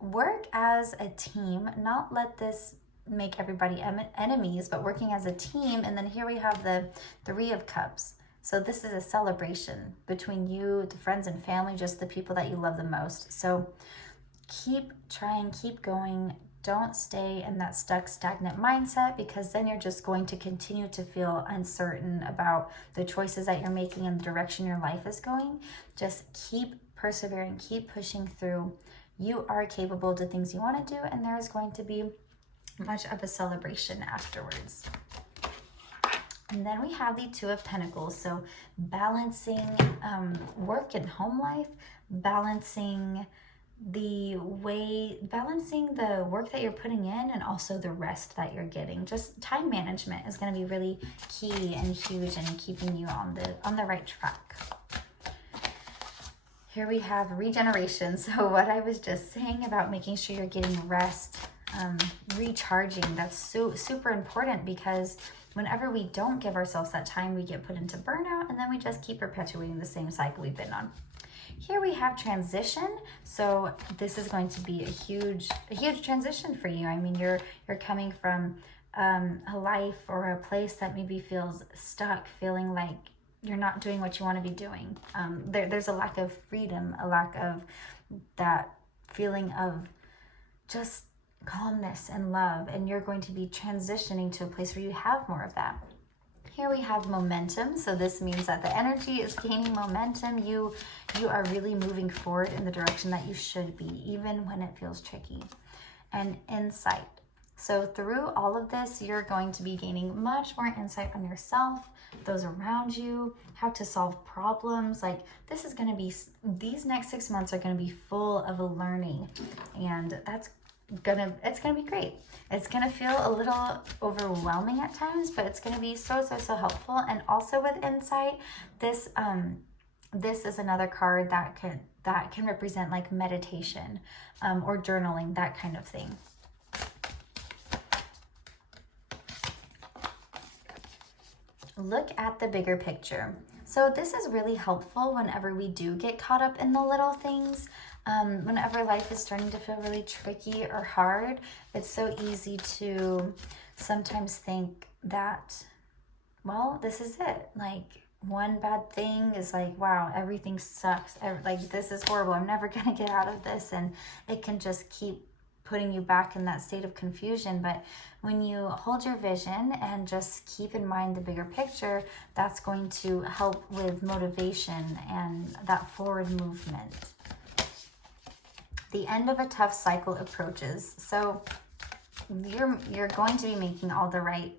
work as a team, not let this make everybody enemies, but working as a team. And then here we have the Three of Cups. So this is a celebration between you, the friends and family, just the people that you love the most. So keep trying, keep going. Don't stay in that stuck, stagnant mindset, because then you're just going to continue to feel uncertain about the choices that you're making and the direction your life is going. Just keep persevering, keep pushing through. You are capable of the things you want to do, and there is going to be much of a celebration afterwards. And then we have the Two of Pentacles. So balancing work and home life, balancing the work that you're putting in and also the rest that you're getting. Just time management is going to be really key and huge in keeping you on the right track. Here we have regeneration. So what I was just saying about making sure you're getting rest, recharging, that's so super important, because whenever we don't give ourselves that time, we get put into burnout, and then we just keep perpetuating the same cycle we've been on. Here we have transition. So this is going to be a huge transition for you. I mean, you're coming from a life or a place that maybe feels stuck, feeling like you're not doing what you want to be doing. There's a lack of freedom, a lack of that feeling of just calmness and love, and you're going to be transitioning to a place where you have more of that. Here we have momentum. So this means that the energy is gaining momentum. You are really moving forward in the direction that you should be, even when it feels tricky. And insight. So through all of this, you're going to be gaining much more insight on yourself, those around you, how to solve problems. Like this is going to be, these next 6 months are going to be full of learning, and it's gonna be great. It's gonna feel a little overwhelming at times, but it's gonna be so helpful. And also with insight, this is another card that can represent like meditation or journaling, that kind of thing. Look at the bigger picture. So this is really helpful whenever we do get caught up in the little things. Whenever life is starting to feel really tricky or hard, it's so easy to sometimes think that, well, this is it. Like one bad thing is like, wow, everything sucks. Like this is horrible. I'm never going to get out of this. And it can just keep putting you back in that state of confusion. But when you hold your vision and just keep in mind the bigger picture, that's going to help with motivation and that forward movement. The end of a tough cycle approaches. So you're going to be making all the right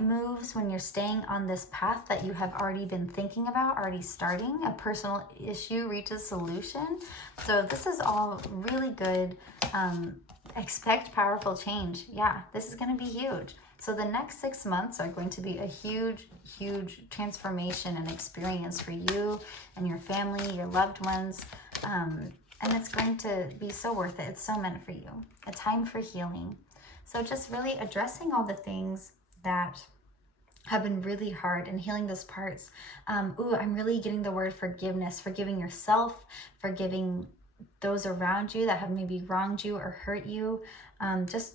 moves when you're staying on this path that you have already been thinking about, already starting. A personal issue reaches solution. So this is all really good. Expect powerful change. Yeah, this is going to be huge. So the next 6 months are going to be a huge transformation and experience for you and your family, your loved ones. And it's going to be so worth it. It's so meant for you. A time for healing. So just really addressing all the things that have been really hard and healing those parts. I'm really getting the word forgiveness, forgiving yourself, forgiving those around you that have maybe wronged you or hurt you. Just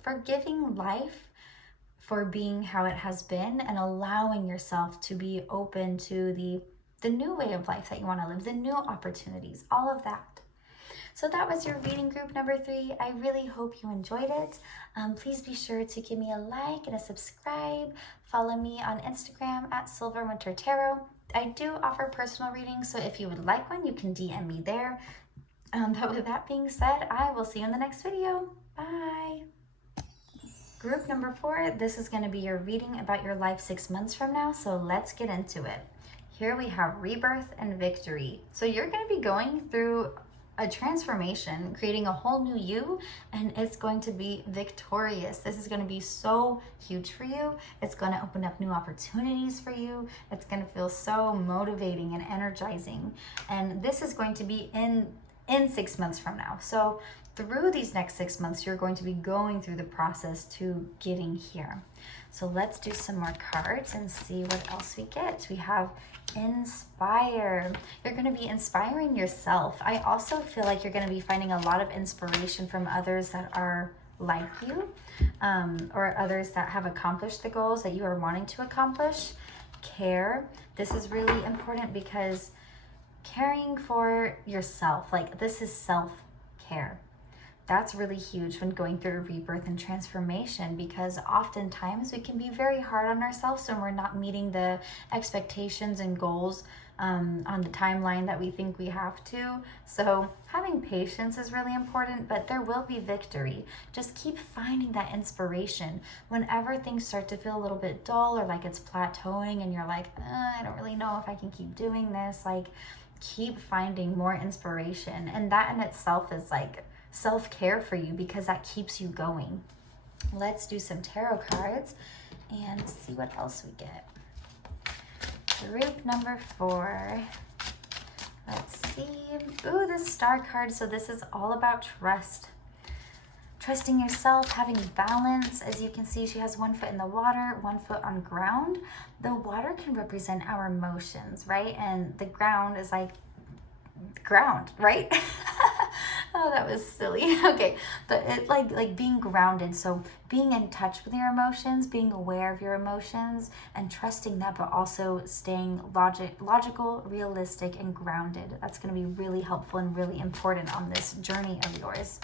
forgiving life for being how it has been and allowing yourself to be open to the new way of life that you want to live, the new opportunities, all of that. So that was your reading group number 3. I really hope you enjoyed it. Please be sure to give me a like and a subscribe. Follow me on Instagram at SilverWinterTarot. I do offer personal readings, so if you would like one, you can DM me there. But with that being said, I will see you in the next video. Bye. Group number 4, this is going to be your reading about your life 6 months from now, so let's get into it. Here we have rebirth and victory. So you're going to be going through a transformation, creating a whole new you, and it's going to be victorious. This is going to be so huge for you. It's going to open up new opportunities for you. It's going to feel so motivating and energizing. And this is going to be in 6 months from now. So through these next 6 months, you're going to be going through the process to getting here. So let's do some more cards and see what else we get. We have inspire. You're going to be inspiring yourself. I also feel like you're going to be finding a lot of inspiration from others that are like you, or others that have accomplished the goals that you are wanting to accomplish. Care. This is really important because caring for yourself, like this is self-care. That's really huge when going through a rebirth and transformation, because oftentimes we can be very hard on ourselves when we're not meeting the expectations and goals on the timeline that we think we have to. So having patience is really important, but there will be victory. Just keep finding that inspiration. Whenever things start to feel a little bit dull or like it's plateauing and you're like, I don't really know if I can keep doing this, like keep finding more inspiration. And that in itself is like self-care for you, because that keeps you going. Let's do some tarot cards and see what else we get. Group number 4. Let's see. Ooh, the Star card. So this is all about trust. Trusting yourself, having balance. As you can see, she has 1 foot in the water, 1 foot on ground. The water can represent our emotions, right? And the ground is like ground, right? Oh, that was silly. Okay, but it like being grounded. So being in touch with your emotions, being aware of your emotions, and trusting that, but also staying logical, realistic, and grounded. That's going to be really helpful and really important on this journey of yours.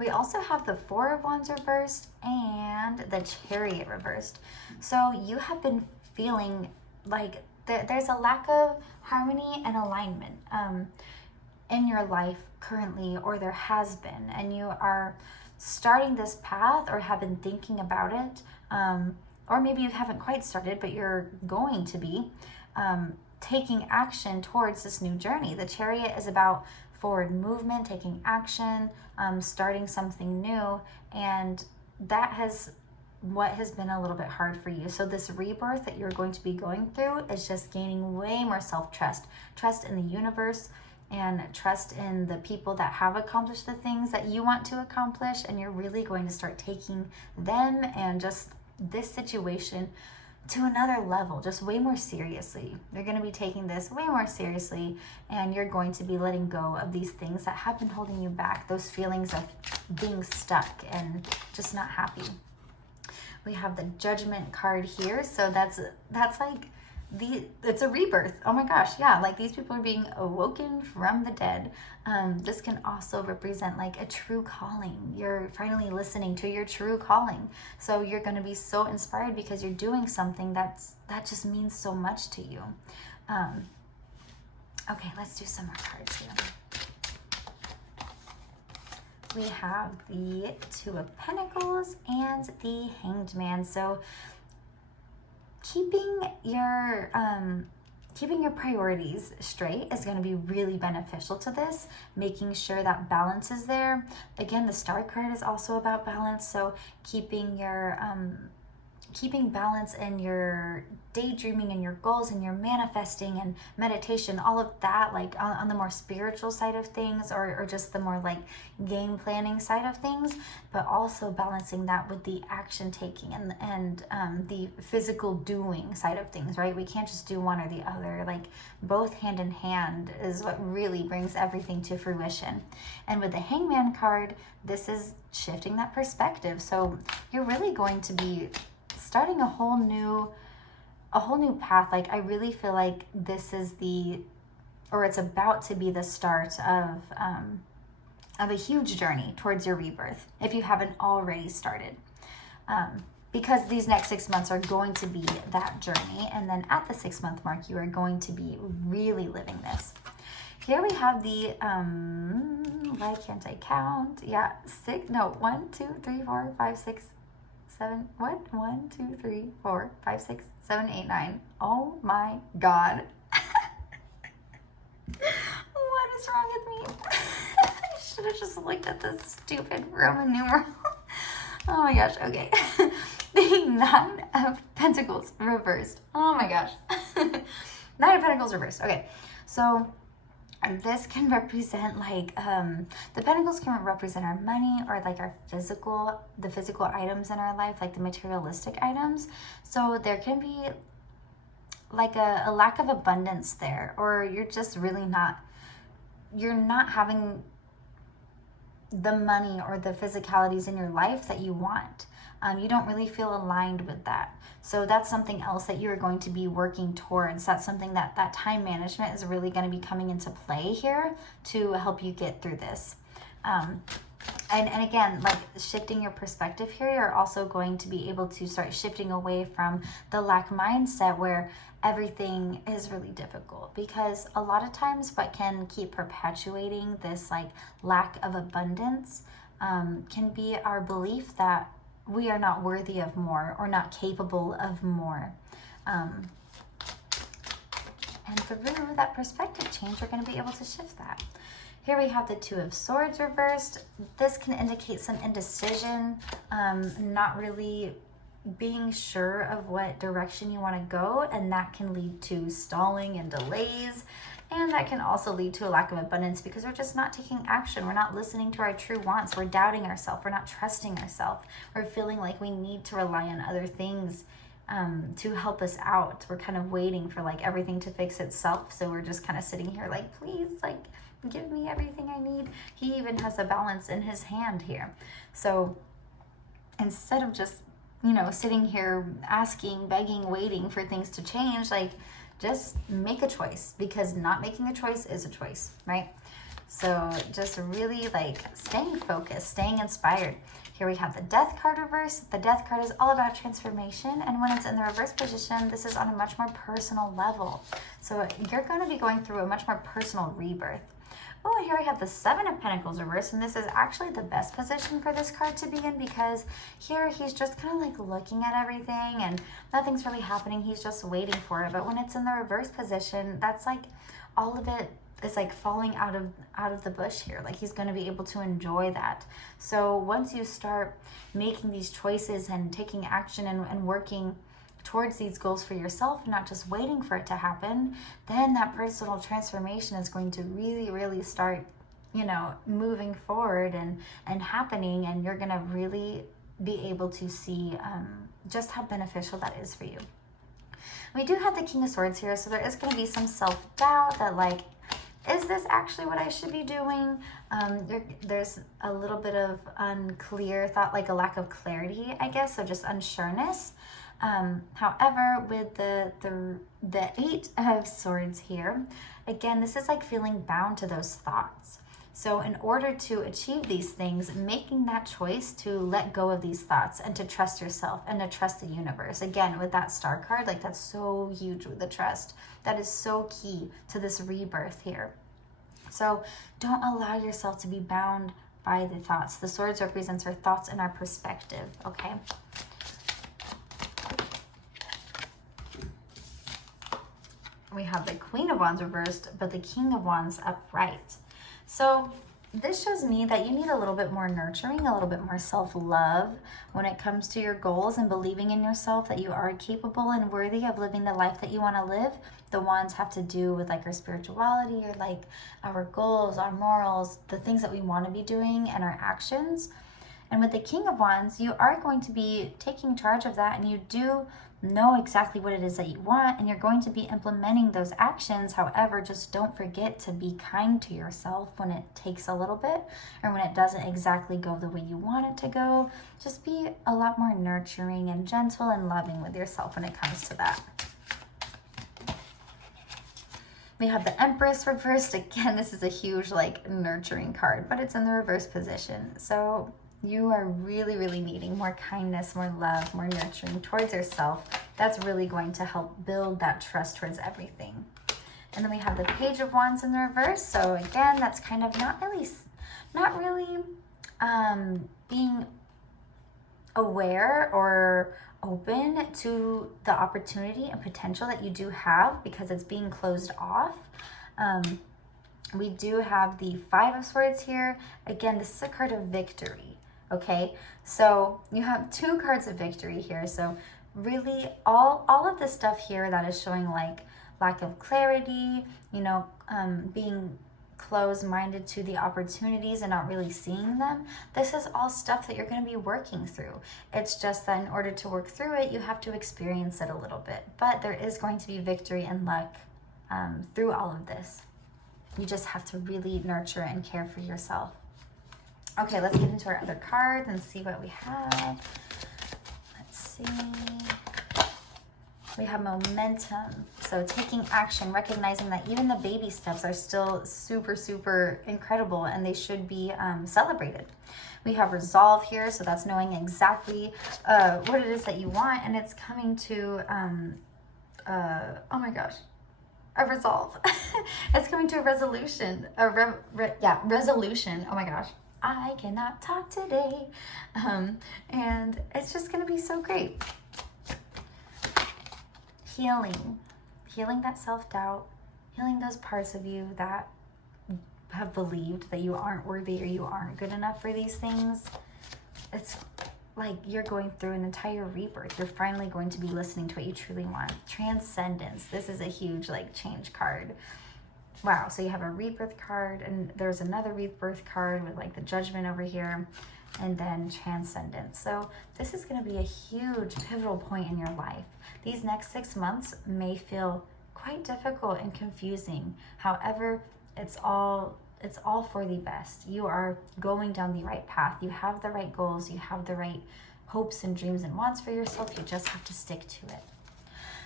We also have the Four of Wands reversed and the Chariot reversed. So you have been feeling like there's a lack of harmony and alignment in your life currently, or there has been, and you are starting this path or have been thinking about it, or maybe you haven't quite started, but you're going to be taking action towards this new journey. The Chariot is about forward movement, taking action, starting something new, and that has what has been a little bit hard for you. So this rebirth that you're going to be going through is just gaining way more self-trust, trust in the universe, and trust in the people that have accomplished the things that you want to accomplish. And you're really going to start taking them and just this situation to another level, just way more seriously. You're going to be taking this way more seriously, and you're going to be letting go of these things that have been holding you back, those feelings of being stuck and just not happy. We have the Judgment card here, so that's like it's a rebirth. Oh my gosh, yeah, like these people are being awoken from the dead. This can also represent like a true calling. You're finally listening to your true calling. So you're going to be so inspired because you're doing something that just means so much to you. Okay, let's do some more cards here. We have the Two of Pentacles and the Hanged Man. So keeping your priorities straight is going to be really beneficial to this, making sure that balance is there. Again, the Star card is also about balance, so keeping balance in your daydreaming and your goals and your manifesting and meditation, all of that, like on the more spiritual side of things, or just the more like game planning side of things, but also balancing that with the action taking and the physical doing side of things, right? We can't just do one or the other. Like both hand in hand is what really brings everything to fruition. And with the Hangman card, this is shifting that perspective. So you're really going to be starting a whole new path. Like I really feel like this is it's about to be the start of a huge journey towards your rebirth, if you haven't already started. Because these next 6 months are going to be that journey, and then at the 6-month mark, you are going to be really living this. Here we have the, why can't I count? Yeah, 1, 2, 3, 4, 5, 6, 7, what? 1, 2, 3, 4, 5, 6, 7, 8, 9. Oh my God. What is wrong with me? I should have just looked at this stupid Roman numeral. Oh my gosh, okay. The Nine of Pentacles reversed. Oh my gosh. Nine of Pentacles reversed. Okay, so this can represent like the pentacles can represent our money, or like the physical items in our life, like the materialistic items. So there can be like a lack of abundance there, or you're just really not having the money or the physicalities in your life that you want. You don't really feel aligned with that. So that's something else that you're going to be working towards. That's something that time management is really going to be coming into play here to help you get through this. And again, like shifting your perspective here, you're also going to be able to start shifting away from the lack mindset where everything is really difficult. Because a lot of times what can keep perpetuating this like lack of abundance can be our belief that we are not worthy of more or not capable of more. And through that perspective change, you're going to be able to shift that. Here we have the Two of Swords reversed. This can indicate some indecision, not really being sure of what direction you want to go, and that can lead to stalling and delays. And that can also lead to a lack of abundance because we're just not taking action. We're not listening to our true wants. We're doubting ourselves. We're not trusting ourselves. We're feeling like we need to rely on other things to help us out. We're kind of waiting for like everything to fix itself. So we're just kind of sitting here like, please, like, give me everything I need. He even has a balance in his hand here. So instead of just, sitting here asking, begging, waiting for things to change, like, just make a choice, because not making a choice is a choice, right? So just really like staying focused, staying inspired. Here we have the Death card reverse. The Death card is all about transformation, and when it's in the reverse position, this is on a much more personal level. So you're going to be going through a much more personal rebirth. Oh, and here we have the Seven of Pentacles reverse, and this is actually the best position for this card to be in, because here he's just kind of like looking at everything and nothing's really happening. He's just waiting for it. But when it's in the reverse position, that's like all of it is like falling out of the bush here. Like he's going to be able to enjoy that. So once you start making these choices and taking action and working towards these goals for yourself, not just waiting for it to happen, then that personal transformation is going to really, really start, you know, moving forward and happening, and you're going to really be able to see just how beneficial that is for you. We do have the King of Swords here, so there is going to be some self-doubt that like, is this actually what I should be doing? There's a little bit of unclear thought, like a lack of clarity, I guess, so just unsureness. However, with the Eight of Swords here, again, this is like feeling bound to those thoughts. So in order to achieve these things, making that choice to let go of these thoughts and to trust yourself and to trust the universe. Again, with that Star card, like that's so huge with the trust. That is so key to this rebirth here. So don't allow yourself to be bound by the thoughts. The Swords represents our thoughts and our perspective, okay? We have the Queen of Wands reversed, but the King of Wands upright. So this shows me that you need a little bit more nurturing, a little bit more self-love when it comes to your goals and believing in yourself that you are capable and worthy of living the life that you want to live. The wands have to do with like our spirituality or like our goals, our morals, the things that we want to be doing and our actions. And with the King of Wands, you are going to be taking charge of that, and you do know exactly what it is that you want, and you're going to be implementing those actions. However, just don't forget to be kind to yourself when it takes a little bit or when it doesn't exactly go the way you want it to go. Just be a lot more nurturing and gentle and loving with yourself when it comes to that. We have the Empress reversed. Again, this is a huge like nurturing card, but it's in the reverse position. So you are really, really needing more kindness, more love, more nurturing towards yourself. That's really going to help build that trust towards everything. And then we have the Page of Wands in the reverse. So again, that's kind of not really being aware or open to the opportunity and potential that you do have, because it's being closed off. We do have the Five of Swords here. Again, this is a card of victory. Okay, so you have two cards of victory here. So really all of this stuff here that is showing like lack of clarity, you know, being closed-minded to the opportunities and not really seeing them. This is all stuff that you're going to be working through. It's just that in order to work through it, you have to experience it a little bit. But there is going to be victory and luck through all of this. You just have to really nurture and care for yourself. Okay, let's get into our other cards and see what we have. Let's see. We have momentum. So taking action, recognizing that even the baby steps are still super, super incredible and they should be celebrated. We have resolve here. So that's knowing exactly what it is that you want, and it's coming to, oh my gosh, a resolve. It's coming to a resolution, resolution. Oh my gosh. I cannot talk today. And it's just going to be so great. Healing that self-doubt, healing those parts of you that have believed that you aren't worthy or you aren't good enough for these things. It's like you're going through an entire rebirth. You're finally going to be listening to what you truly want. Transcendence. This is a huge like change card. Wow, so you have a rebirth card, and there's another rebirth card with like the Judgment over here, and then Transcendence. So this is going to be a huge pivotal point in your life. These next 6 months may feel quite difficult and confusing. However, it's all for the best. You are going down the right path. You have the right goals. You have the right hopes and dreams and wants for yourself. You just have to stick to it.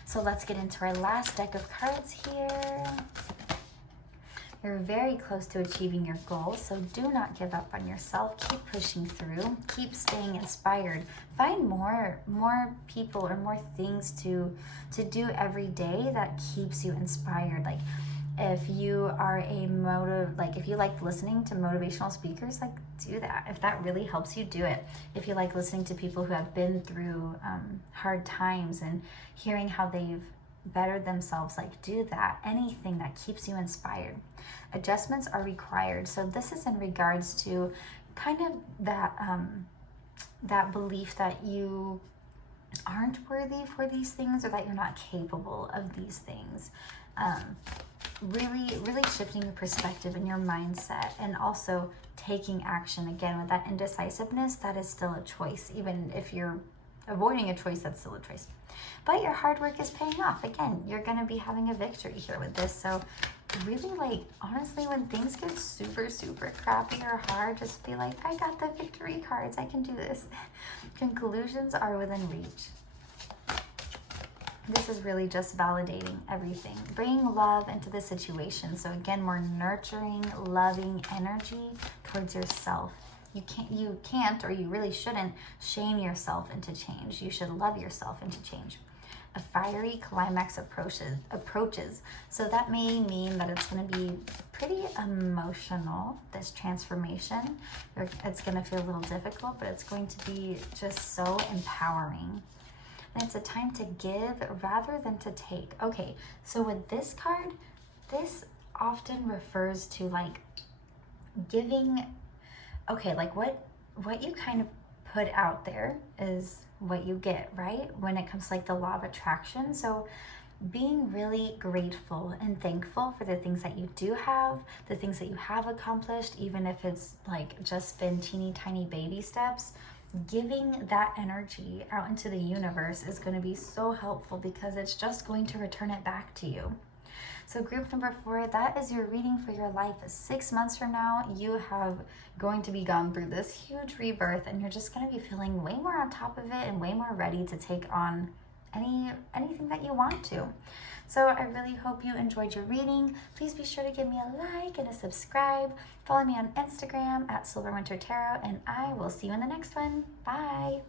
So let's get into our last deck of cards here. You're very close to achieving your goals, so do not give up on yourself. Keep pushing through. Keep staying inspired. Find more people or more things to do every day that keeps you inspired. Like, if you are if you like listening to motivational speakers, like, do that. If that really helps you, do it. If you like listening to people who have been through hard times and hearing how they've bettered themselves, like, do that. Anything that keeps you inspired. Adjustments are required. So this is in regards to kind of that belief that you aren't worthy for these things, or that you're not capable of these things. Really shifting your perspective and your mindset, and also taking action. Again, with that indecisiveness, that is still a choice. Even if you're avoiding a choice, that's still a choice. But your hard work is paying off. Again, you're going to be having a victory here with this. So really, like, honestly, when things get super crappy or hard, just be like, I got the victory cards. I can do this. Conclusions are within reach. This is really just validating everything, bringing love into the situation. So again, more nurturing, loving energy towards yourself. You can't, or you really shouldn't shame yourself into change. You should love yourself into change. A fiery climax approaches. So that may mean that it's going to be pretty emotional, this transformation. It's going to feel a little difficult, but it's going to be just so empowering. And it's a time to give rather than to take. Okay, so with this card, this often refers to, like, giving. Okay, like, what you kind of put out there is what you get, right? When it comes to, like, the law of attraction. So being really grateful and thankful for the things that you do have, the things that you have accomplished, even if it's, like, just been teeny tiny baby steps. Giving that energy out into the universe is going to be so helpful, because it's just going to return it back to you. So group number 4, that is your reading for your life. 6 months from now, you have going to be gone through this huge rebirth, and you're just going to be feeling way more on top of it and way more ready to take on anything that you want to. So I really hope you enjoyed your reading. Please be sure to give me a like and a subscribe. Follow me on Instagram at SilverWinterTarot, and I will see you in the next one. Bye.